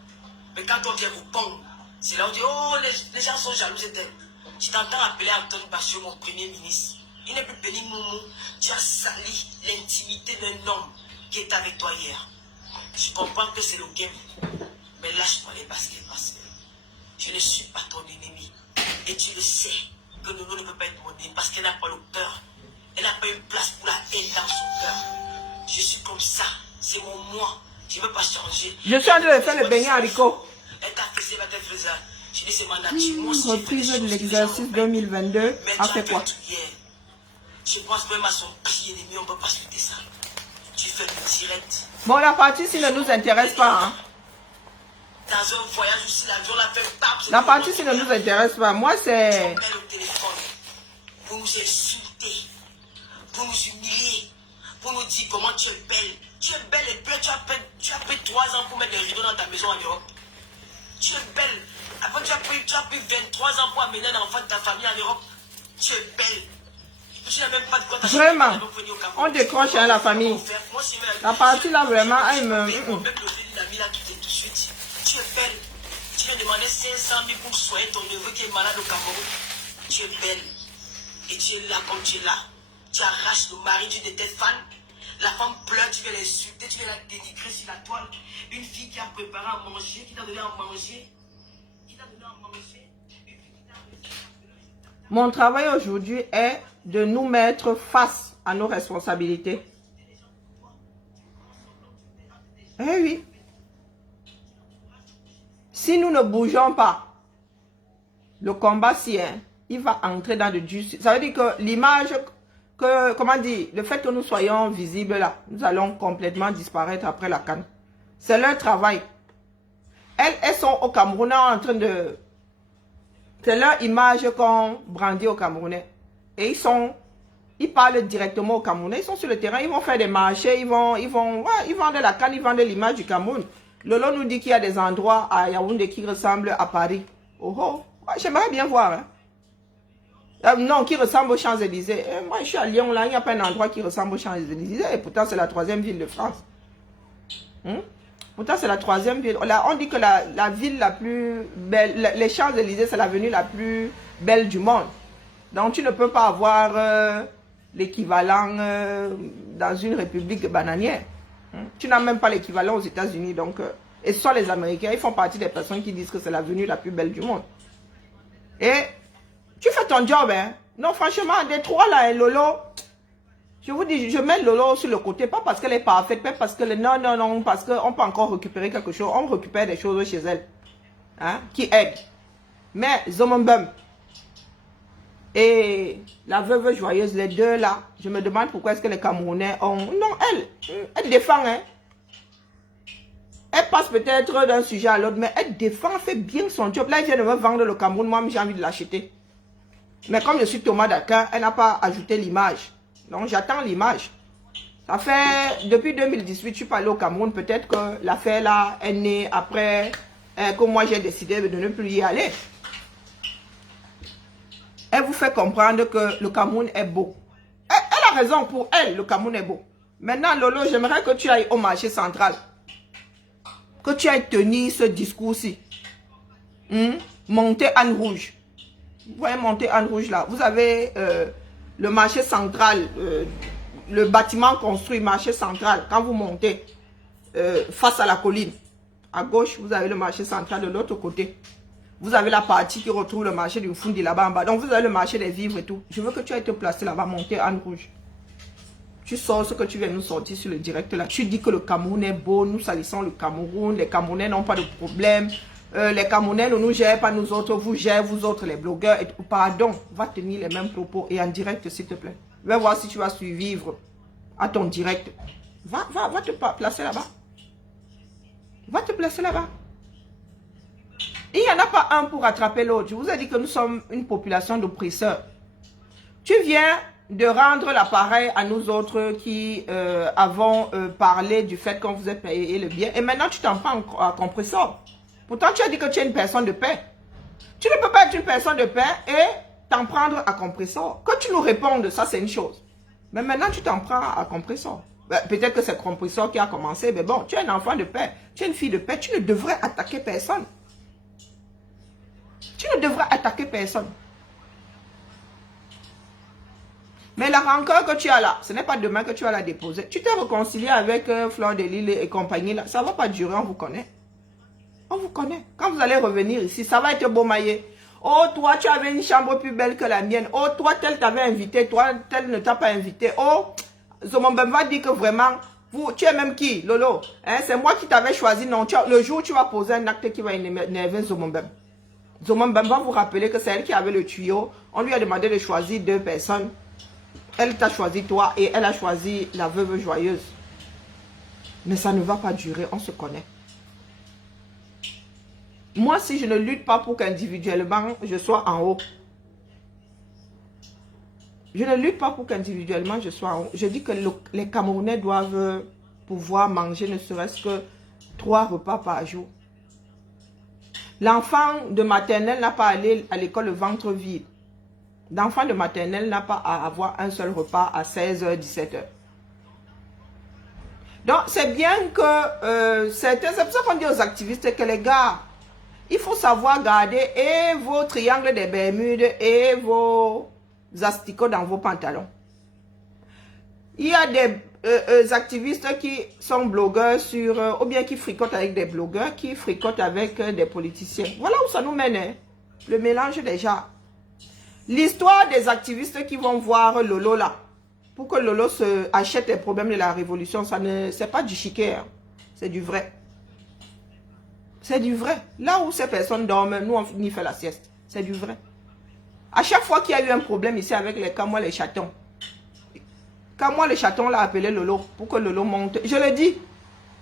Mais quand on vient répondre, c'est là où on dit, oh, les gens sont jaloux d'elle. Tu t'entends appeler Antoine Bachio, mon premier ministre. Il n'est plus béni Moumou. Tu as sali l'intimité d'un homme qui est avec toi hier. Je comprends que c'est le game. Mais lâche-toi les baskets parce que je ne suis pas ton ennemi. Et tu le sais que Nono ne peut pas être mon ennemi parce qu'elle n'a pas le cœur. Elle n'a pas une place pour la haine dans son cœur. Je suis comme ça. C'est mon moi. Je ne veux pas changer. Je suis en train de faire le beignet haricot. Elle t'a fait ça, elle t'a fait ça. Je dis c'est ma nature. Moi aussi, Reprise de l'exercice 2022. mais A tu as fait fait quoi? tout hier. Je pense même à son pire ennemi, on ne peut pas souhaiter ça. Tu fais le direct. Bon, la partie ci ne nous intéresse pas. Hein. Dans un voyage aussi, l'avion l'a fait tape. La partie ci ne nous intéresse pas. Moi, c'est... Tu appelles au téléphone pour nous insulter, pour nous humilier, pour nous dire comment tu es belle. Tu es belle et belle, tu as pris 3 ans pour mettre des rideaux dans ta maison en Europe. Tu es belle. Après, tu as pris 23 ans pour amener un enfant de ta famille en Europe. Tu es belle. Tu n'as même pas de quoi t'acheter. Vraiment, on décroche hein, la famille. Moi, si La partie là, vraiment, elle me... Mon peuple de l'ami là qui t'est tout de suite. Tu es belle. Tu viens demander 500 000 pour soigner ton neveu qui est malade au Cameroun. Tu es belle. Et tu es là comme tu es là. Tu arraches le mari de tes fans. La femme pleure, tu viens l'insulter, tu viens la dénigrer sur la toile. Une fille qui a préparé à manger, qui t'a donné à manger. Qui t'a donné à manger. Mon travail aujourd'hui est de nous mettre face à nos responsabilités. Eh oui. Si nous ne bougeons pas, le combat, si, hein, il va entrer dans le dur. Ça veut dire que l'image, que, comment dire, le fait que nous soyons visibles là, nous allons complètement disparaître après la CAN. C'est leur travail. Elles sont au Cameroun en train de... C'est leur image qu'on brandit aux Camerounais. Et ils parlent directement aux Camerounais. Ils sont sur le terrain, ils vont faire des marchés, ils vendent de la canne, ils vendent l'image du Cameroun. Lolo nous dit qu'il y a des endroits à Yaoundé qui ressemblent à Paris. Oh oh, ouais, j'aimerais bien voir. Hein. Non, qui ressemble aux Champs-Élysées. Moi, je suis à Lyon, là, il n'y a pas un endroit qui ressemble aux Champs-Élysées. Et pourtant, c'est la 3e ville de France. Pourtant, c'est la 3e ville. Là, on dit que la ville la plus belle, les Champs-Élysées, c'est l'avenue la plus belle du monde. Donc, tu ne peux pas avoir l'équivalent dans une république bananière. Tu n'as même pas l'équivalent aux États-Unis. Donc, et ce sont les Américains, ils font partie des personnes qui disent que c'est l'avenue la plus belle du monde. Et tu fais ton job, hein. Non, franchement, des trois là, Lolo, je vous dis, je mets Lolo sur le côté, pas parce qu'elle est parfaite, pas parce que non, parce qu'on peut encore récupérer quelque chose. On récupère des choses chez elle, hein, qui aident. Mais Zomombem et la veuve joyeuse, les deux là, je me demande pourquoi est-ce que les Camerounais ont... Non, elle défend, hein. Elle passe peut-être d'un sujet à l'autre, mais elle défend, elle fait bien son job. Là, elle vient de me vendre le Cameroun, moi, j'ai envie de l'acheter. Mais comme je suis Thomas Dakin, elle n'a pas ajouté l'image. Donc, j'attends l'image. Ça fait, depuis 2018, je suis pas allé au Cameroun. Peut-être que l'affaire là est née après que moi, j'ai décidé de ne plus y aller. Elle vous fait comprendre que le Cameroun est beau. Elle a raison, pour elle, le Cameroun est beau. Maintenant, Lolo, j'aimerais que tu ailles au marché central. Que tu ailles tenir ce discours-ci. Monter Anne Rouge. Vous voyez monter Anne Rouge là. Vous avez le marché central, le bâtiment construit, marché central. Quand vous montez face à la colline, à gauche, vous avez le marché central de l'autre côté. Vous avez la partie qui retrouve le marché du Fundi là-bas en bas. Donc vous avez le marché des vivres et tout. Je veux que tu ailles te placer là-bas, monter Anne Rouge. Tu sors ce que tu viens nous sortir sur le direct là. Tu dis que le Cameroun est beau, nous salissons le Cameroun, les Camerounais n'ont pas de problème. Les Camerounais ne nous gèrent pas, nous autres, vous gérez, vous autres, les blogueurs. Pardon, va tenir les mêmes propos et en direct, s'il te plaît. Va voir si tu vas survivre à ton direct. Va te placer là-bas. Va te placer là-bas. Il n'y en a pas un pour attraper l'autre. Je vous ai dit que nous sommes une population d'oppresseurs. Tu viens de rendre l'appareil à nous autres qui avons parlé du fait qu'on vous ait payé le bien. Et maintenant, tu t'en prends à compresseur. Pourtant, tu as dit que tu es une personne de paix. Tu ne peux pas être une personne de paix et t'en prendre à compresseur. Que tu nous répondes, ça c'est une chose. Mais maintenant, tu t'en prends à compresseur. Peut-être que c'est compresseur qui a commencé, mais bon, tu es un enfant de paix. Tu es une fille de paix. Tu ne devrais attaquer personne. Tu ne devrais attaquer personne. Mais la rancœur que tu as là, ce n'est pas demain que tu vas la déposer. Tu t'es réconcilié avec Fleur de Lille et compagnie là. Ça ne va pas durer, on vous connaît. On vous connaît. Quand vous allez revenir ici, ça va être beau maillé. Oh, toi, tu avais une chambre plus belle que la mienne. Oh, toi, tel t'avait invité. Toi, tel ne t'a pas invité. Oh, Zomombem va dire que vraiment, tu es même qui, Lolo? Hein, c'est moi qui t'avais choisi. Non, le jour où tu vas poser un acte qui va énerver Zomombem. Zomombem va vous rappeler que c'est elle qui avait le tuyau. On lui a demandé de choisir 2 personnes. Elle t'a choisi toi et elle a choisi la veuve joyeuse. Mais ça ne va pas durer, on se connaît. Moi, si je ne lutte pas pour qu'individuellement, je sois en haut. Je ne lutte pas pour qu'individuellement, je sois en haut. Je dis que les Camerounais doivent pouvoir manger ne serait-ce que 3 repas par jour. L'enfant de maternelle n'a pas à aller à l'école le ventre vide. L'enfant de maternelle n'a pas à avoir un seul repas à 16h, 17h. Donc, c'est bien que c'est pour ça qu'on dit aux activistes que les gars, il faut savoir garder et vos triangles des Bermudes et vos asticots dans vos pantalons. Il y a des activistes qui sont blogueurs ou bien qui fricotent avec des blogueurs, qui fricotent avec des politiciens. Voilà où ça nous mène, hein? Le mélange des genres. L'histoire des activistes qui vont voir Lolo là, pour que Lolo se achète les problèmes de la révolution, c'est pas du chiquet, hein? C'est du vrai. C'est du vrai. Là où ces personnes dorment, nous on y fait la sieste. C'est du vrai. À chaque fois qu'il y a eu un problème ici avec les Camois, les chatons, Camois, les chatons l'a appelé Lolo pour que Lolo monte. Je le dis.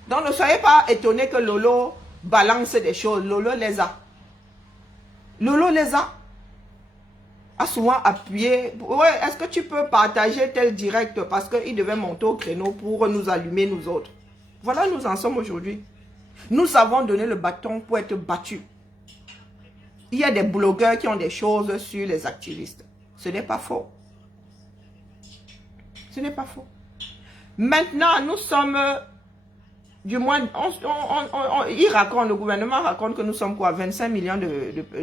Donc ne soyez pas étonnés que Lolo balance des choses. Lolo les a. Lolo les a. A souvent appuyé. Ouais, est-ce que tu peux partager tel direct parce qu'il devait monter au créneau pour nous allumer nous autres. Voilà où nous en sommes aujourd'hui. Nous avons donné le bâton pour être battus. Il y a des blogueurs qui ont des choses sur les activistes. Ce n'est pas faux. Ce n'est pas faux. Maintenant, nous sommes, du moins, il raconte, le gouvernement raconte que nous sommes quoi, 25 millions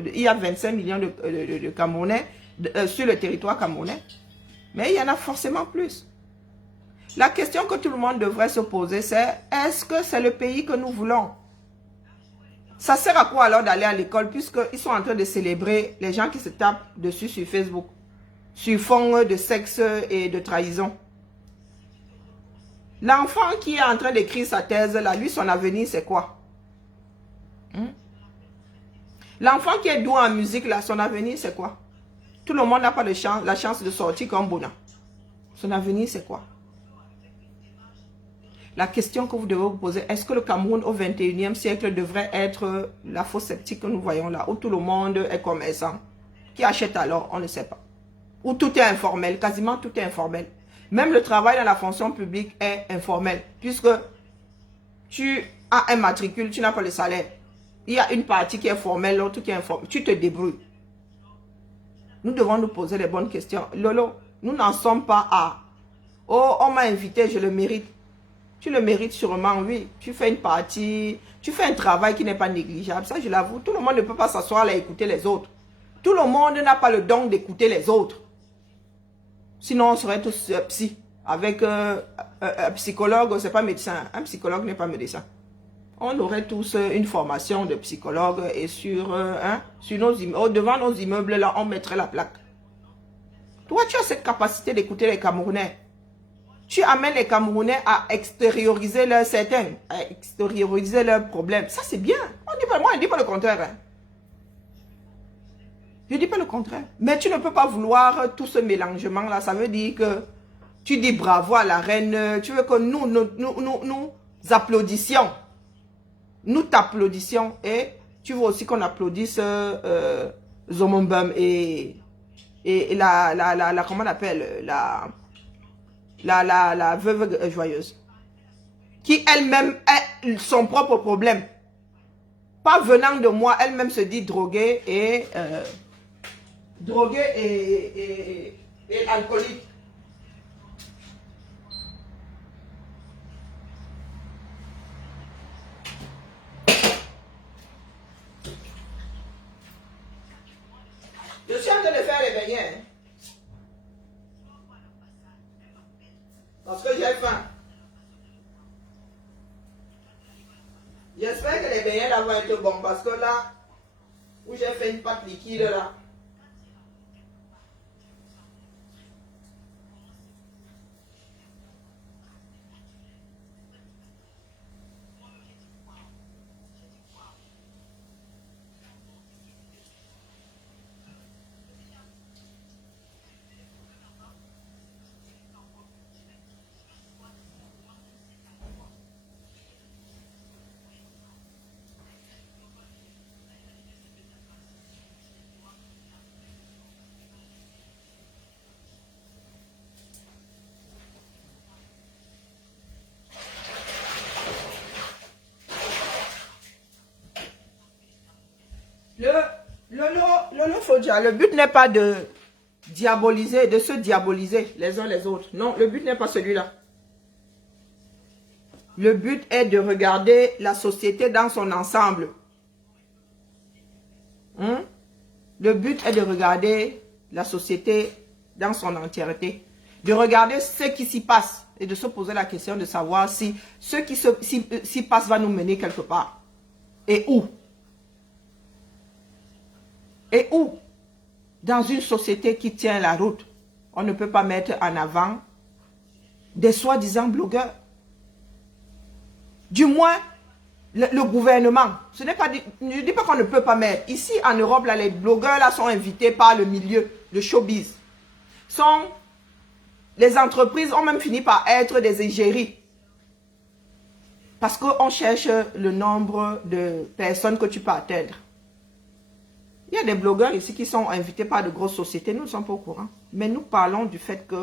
il y a 25 millions de Camerounais sur le territoire camerounais. Mais il y en a forcément plus. La question que tout le monde devrait se poser, c'est est-ce que c'est le pays que nous voulons? Ça sert à quoi alors d'aller à l'école puisqu'ils sont en train de célébrer les gens qui se tapent dessus sur Facebook, sur fond de sexe et de trahison? L'enfant qui est en train d'écrire sa thèse, là, lui, son avenir, c'est quoi? L'enfant qui est doué en musique, là, son avenir, c'est quoi? Tout le monde n'a pas la chance de sortir comme Bona. Son avenir, c'est quoi? La question que vous devez vous poser, est-ce que le Cameroun au 21e siècle devrait être la fosse sceptique que nous voyons là, où tout le monde est commerçant? Qui achète alors? On ne sait pas. Où tout est informel, quasiment tout est informel. Même le travail dans la fonction publique est informel, puisque tu as un matricule, tu n'as pas le salaire. Il y a une partie qui est formelle, l'autre qui est informelle. Tu te débrouilles. Nous devons nous poser les bonnes questions. Lolo, nous n'en sommes pas à « Oh, on m'a invité, je le mérite ». Tu le mérites sûrement, oui. Tu fais une partie, tu fais un travail qui n'est pas négligeable. Ça, je l'avoue. Tout le monde ne peut pas s'asseoir là et écouter les autres. Tout le monde n'a pas le don d'écouter les autres. Sinon, on serait tous psy. Avec un psychologue, c'est pas médecin. Un psychologue n'est pas médecin. On aurait tous une formation de psychologue et sur nos immeubles, devant nos immeubles, là, on mettrait la plaque. Toi, tu as cette capacité d'écouter les Camerounais. Tu amènes les Camerounais à extérioriser leurs certains, à extérioriser leurs problèmes. Ça, c'est bien. Moi, je ne dis pas le contraire. Hein. Je ne dis pas le contraire. Mais tu ne peux pas vouloir tout ce mélangement-là. Ça veut dire que tu dis bravo à la reine. Tu veux que nous applaudissions. Nous t'applaudissions. Et tu veux aussi qu'on applaudisse Zomombam et la comment on appelle, la veuve joyeuse, qui elle-même a son propre problème. Pas venant de moi, elle-même se dit droguée et alcoolique. Je suis en train de faire les beignets. Hein. Parce que j'ai faim. J'espère que les beignets là vont être bons. Parce que là, où j'ai fait une pâte liquide là. Le but n'est pas de diaboliser, de se diaboliser les uns les autres. Non, le but n'est pas celui-là. Le but est de regarder la société dans son ensemble. Le but est de regarder la société dans son entièreté. De regarder ce qui s'y passe et de se poser la question de savoir si ce qui s'y passe va nous mener quelque part. Et où? Et où? Dans une société qui tient la route, on ne peut pas mettre en avant des soi-disant blogueurs. Du moins, le gouvernement. Je ne dis pas qu'on ne peut pas mettre. Ici, en Europe, là, les blogueurs là, sont invités par le milieu, le showbiz. Les entreprises ont même fini par être des égéries. Parce qu'on cherche le nombre de personnes que tu peux atteindre. Il y a des blogueurs ici qui sont invités par de grosses sociétés. Nous ne sommes pas au courant. Mais nous parlons du fait que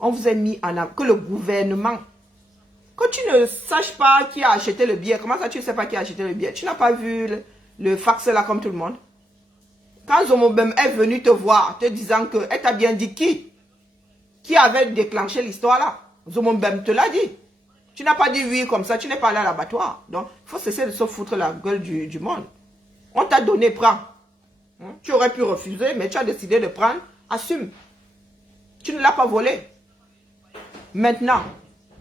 on vous a mis en avant, que le gouvernement, que tu ne saches pas qui a acheté le billet. Comment ça tu ne sais pas qui a acheté le billet? Tu n'as pas vu le fax là comme tout le monde? Quand Zomobem est venu te voir, te disant que, elle t'a bien dit qui avait déclenché l'histoire là. Zomobem te l'a dit. Tu n'as pas dit oui comme ça, tu n'es pas allé à l'abattoir. Donc, il faut cesser de se foutre la gueule du monde. On t'a donné, prends. Tu aurais pu refuser, mais tu as décidé de prendre, assume. Tu ne l'as pas volé. Maintenant,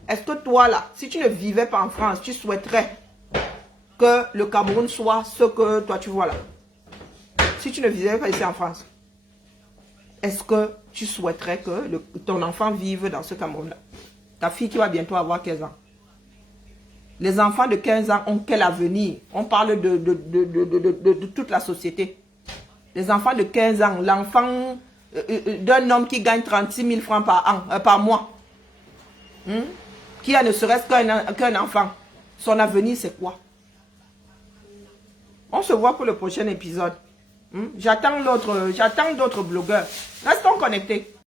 est-ce que toi là, si tu ne vivais pas en France, tu souhaiterais que le Cameroun soit ce que toi tu vois là? Si tu ne vivais pas ici en France, est-ce que tu souhaiterais que ton enfant vive dans ce Cameroun-là? Ta fille qui va bientôt avoir 15 ans. Les enfants de 15 ans ont quel avenir? On parle de toute la société. Les enfants de 15 ans, l'enfant d'un homme qui gagne 36 000 francs par mois, qui a ne serait-ce qu'un enfant, son avenir c'est quoi? On se voit pour le prochain épisode. J'attends d'autres blogueurs. Restons connectés.